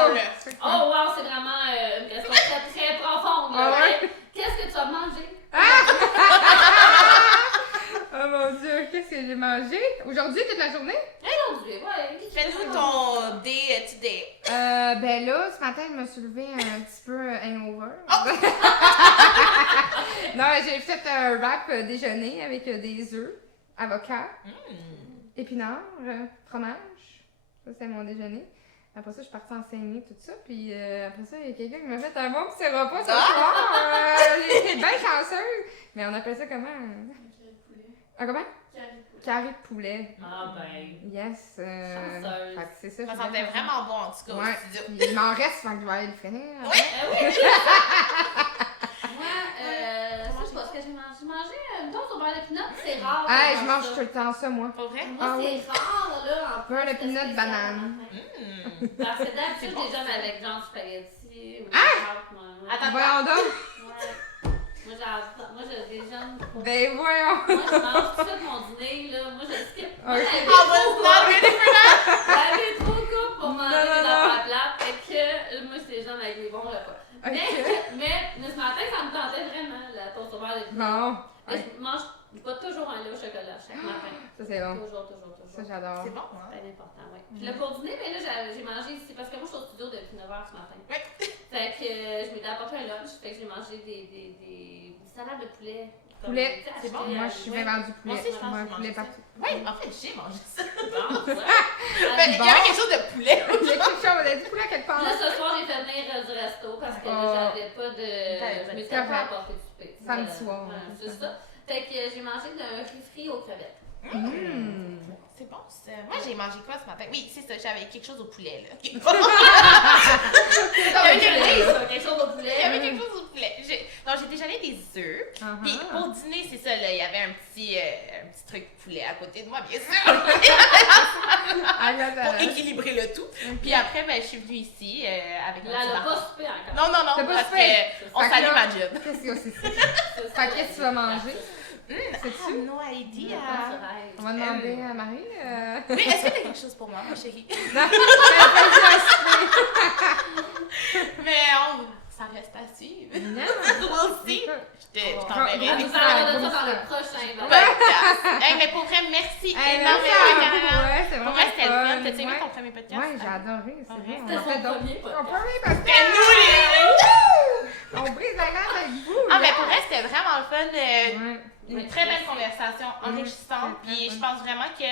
Oh wow, c'est vraiment une question très, très profonde. Qu'est-ce que tu as mangé? Oh mon Dieu, qu'est-ce que j'ai mangé? Aujourd'hui, toute la journée? Aujourd'hui, Fais-nous ton day to day. Ben là, ce matin, je me suis levée un petit peu hangover. Non, j'ai fait un wrap déjeuner avec des œufs, avocat. épinards, fromage. Ça, c'est mon déjeuner. Après ça, je suis partie enseigner tout ça. Puis après ça, il y a quelqu'un qui m'a fait un bon petit repas ce soir. J'ai été bien chanceuse. Mais on appelle ça comment? Comment? Carré de poulet. Ah ben. Yes. Chanceuse. Fait que c'est ça. Ça sentait vraiment bon, en tout cas, Ouais. au studio. Il m'en reste, fait que je vais aller le finir. Oui. Moi, je sais pas ce que j'ai mangé. J'ai mangé une toast au beurre de pinot, c'est rare. Hey, je de mange ça. tout le temps ça, moi. Pas vrai? Moi, Ah c'est oui. rare, là, en plus. Beurre de c'est pinot, spécial, banane. enfin. Parce que d'habitude, C'est bon, les gens ça. avec genre du spaghetti ou des Ah! pâtes, moi. Attends, Voyons donc. Ouais. Moi, j'ai des jeunes. Ben voyons. Moi, je mange tout de mon dîner, là. Moi, je skip. Moi, Ok. j'avais I was trop not ready for that! J'avais trop coupe pour manger Non, non, des non. affaires plates. Fait que moi, j'étais genre avec des bons repas. Ok. Mais ce matin, ça me tentait vraiment, la toast au beurre de pinot. Bon. Mais je mange pas toujours un lait au chocolat chaque matin. Ça, c'est bon. Toujours. Ça, j'adore. C'est bon, hein? C'est bien important, oui. Puis là, pour dîner, mais là, j'ai mangé ici, parce que moi, je suis au studio depuis 9h ce matin. Oui. Fait que je m'étais apporté un lunch, fait que j'ai mangé des salades de poulet. Poulet, Comme, c'est bon. Moi, je suis bien vendue Moi poulet. aussi, je pense Moi, que je poulet mange ça. partout. Oui, en fait, j'ai mangé ça. Bon, tu vois. Ben, il y bon. avait quelque chose de poulet. J'ai quelque chose, on a du poulet quelque part. Là, ce soir, j'ai fait venir du resto parce que Oh. j'avais pas de. Je m'étais correct. pas apporté de souper. Samedi soir. Ouais, c'est ça. Fait que j'ai mangé d'un riz frit aux crevettes. Mmh. C'est bon, ça. Moi, j'ai mangé quoi ce matin? Oui, c'est ça, j'avais quelque chose au poulet, là. Il y avait Quelque chose au poulet. quelque chose au poulet. Donc, j'ai déjeuné des œufs. Puis pour dîner, c'est ça, là, il y avait un petit truc poulet à côté de moi, bien sûr, Ah, pour équilibrer le tout. Puis après, ben, je suis venue ici avec mon Là, petit elle a bâton. pas soupé encore. Non, T'as pas parce soupé? qu'on Fait que salue là- ma job. Qu'est-ce que c'est ça? C'est ça, Fait qu'est-ce que tu vas manger? I C'est-tu? have no idea. On va demander à Marie. Oui, est-ce que t'as quelque chose pour moi, ma chérie? Non, Mais ça reste à suivre. Non. Toi aussi. Je On t'enverrai nous des parlera de ça dans le prochain. podcast. Hey, mais pour vrai, merci énormément, Caroline. C'est Pour vraiment vrai, c'était le fun. fun. T'as aimé Ouais. ton premier podcast? Ouais, j'ai adoré. C'est Ouais, vrai. On c'était a son fait d'autres. premier podcast. On premier podcast. C'était nous les... On brise la glace avec vous. Ah, là. mais pour vrai, c'était vraiment le fun. Ouais. Une Oui, très belle merci. conversation enrichissante. Mm. Puis je pense vraiment que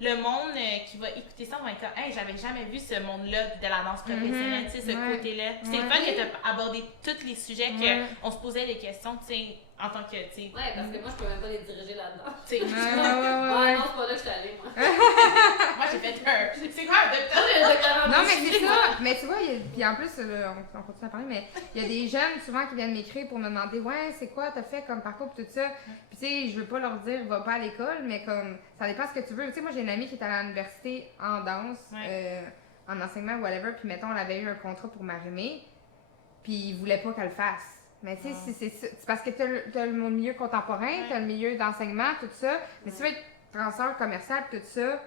le monde qui va écouter ça va être comme, hey, j'avais jamais vu ce monde-là de la danse professionnelle, tu sais, ce Ouais. côté-là. Puis c'est le Ouais. fun que tu as abordé tous les sujets Ouais. qu'on se posait des questions, tu sais, en tant que, tu sais. Ouais, parce que moi, je peux même pas les diriger là-dedans. tu sais. Ouais. Ouais, non, c'est pas là que je suis allée, moi. Moi, j'ai fait un. C'est quoi un docteur? Moi, j'ai le doctorat en Non, mais c'est musique, ça. moi. Mais tu vois, puis en plus, on continue à parler, mais il y a des jeunes souvent qui viennent m'écrire pour me demander, ouais, c'est quoi t'as fait comme parcours pis tout ça. Puis tu sais, je veux pas leur dire, va pas à l'école, mais comme, ça dépend ce que tu veux. Tu sais, moi, j'ai une amie qui est à l'université en danse, en enseignement, whatever, puis mettons, elle avait eu un contrat pour m'arrimer, puis il voulait pas qu'elle le fasse. Mais tu sais, c'est parce que t'as le milieu contemporain, t'as le milieu d'enseignement, tout ça, mais si tu veux être transfert commercial pis tout ça,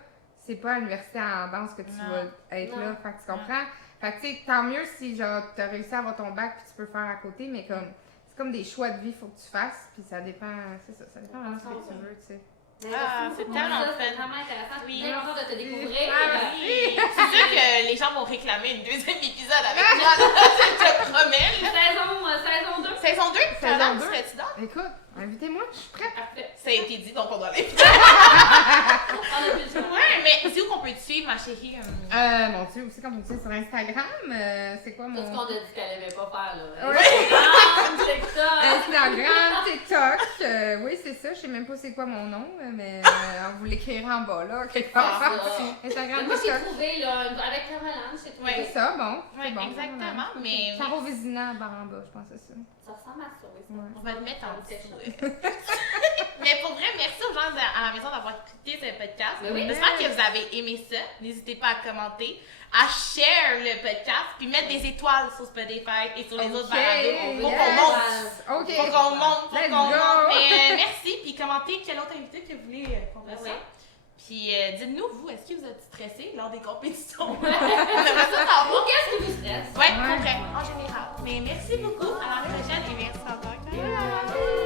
c'est pas à l'université en danse que tu vas être là. Fait que tu comprends? Fait que tu sais, tant mieux si genre t'as réussi à avoir ton bac puis tu peux faire à côté, mais comme c'est comme des choix de vie, faut que tu fasses, puis ça dépend, c'est ça, ça dépend vraiment de ce que tu veux, tu sais. Ah, c'est tellement ça, fun. c'est vraiment intéressant. Oui. Bien content de te découvrir. Ah, Oui. C'est sûr que les gens vont réclamer une deuxième épisode avec moi, je te promets. Saison 2. Saison 2? Saison 2. Serais-tu dans? Écoute, invitez-moi, je suis prête. Parfait. Ça a été dit, donc on doit aller. On a plus le choix. Ouais, mais c'est où qu'on peut te suivre, ma chérie? Mon Dieu, aussi comme on dit sur Instagram, c'est quoi Tout ce mon... qu'on a dit qu'elle aimait pas faire, là. Ouais. Instagram, TikTok. Instagram, TikTok, oui c'est ça, je sais même pas c'est quoi mon nom, mais on vous l'écrira en bas là, quelque part. Ah, ça. Instagram, Moi, j'ai TikTok. trouvé, là, avec Caroline, j'ai trouvé. Ouais. C'est ça, bon. Oui, c'est bon, exactement, voilà. mais- Caro Vézina, barre en bas, je pense que c'est ça. Ça ressemble à ça, oui. Ouais. On va te mettre en dessous. Mais pour vrai, merci aux gens à la maison d'avoir écouté ce podcast. Mais oui. J'espère que vous avez aimé ça. N'hésitez pas à commenter, à share le podcast, puis mettre des étoiles sur Spotify et sur les autres balados pour qu'on monte. Ok. Faut qu'on monte, faut Let's qu'on go. monte. Mais merci, puis commentez quel autre invité que vous voulez qu'on fasse. Ouais. Puis dites-nous, vous, est-ce que vous êtes stressé lors des compétitions? On aimerait ça savoir. Qu'est-ce qui vous stresse? Ouais, pour vrai, en général. Mais merci beaucoup. À la prochaine et merci encore.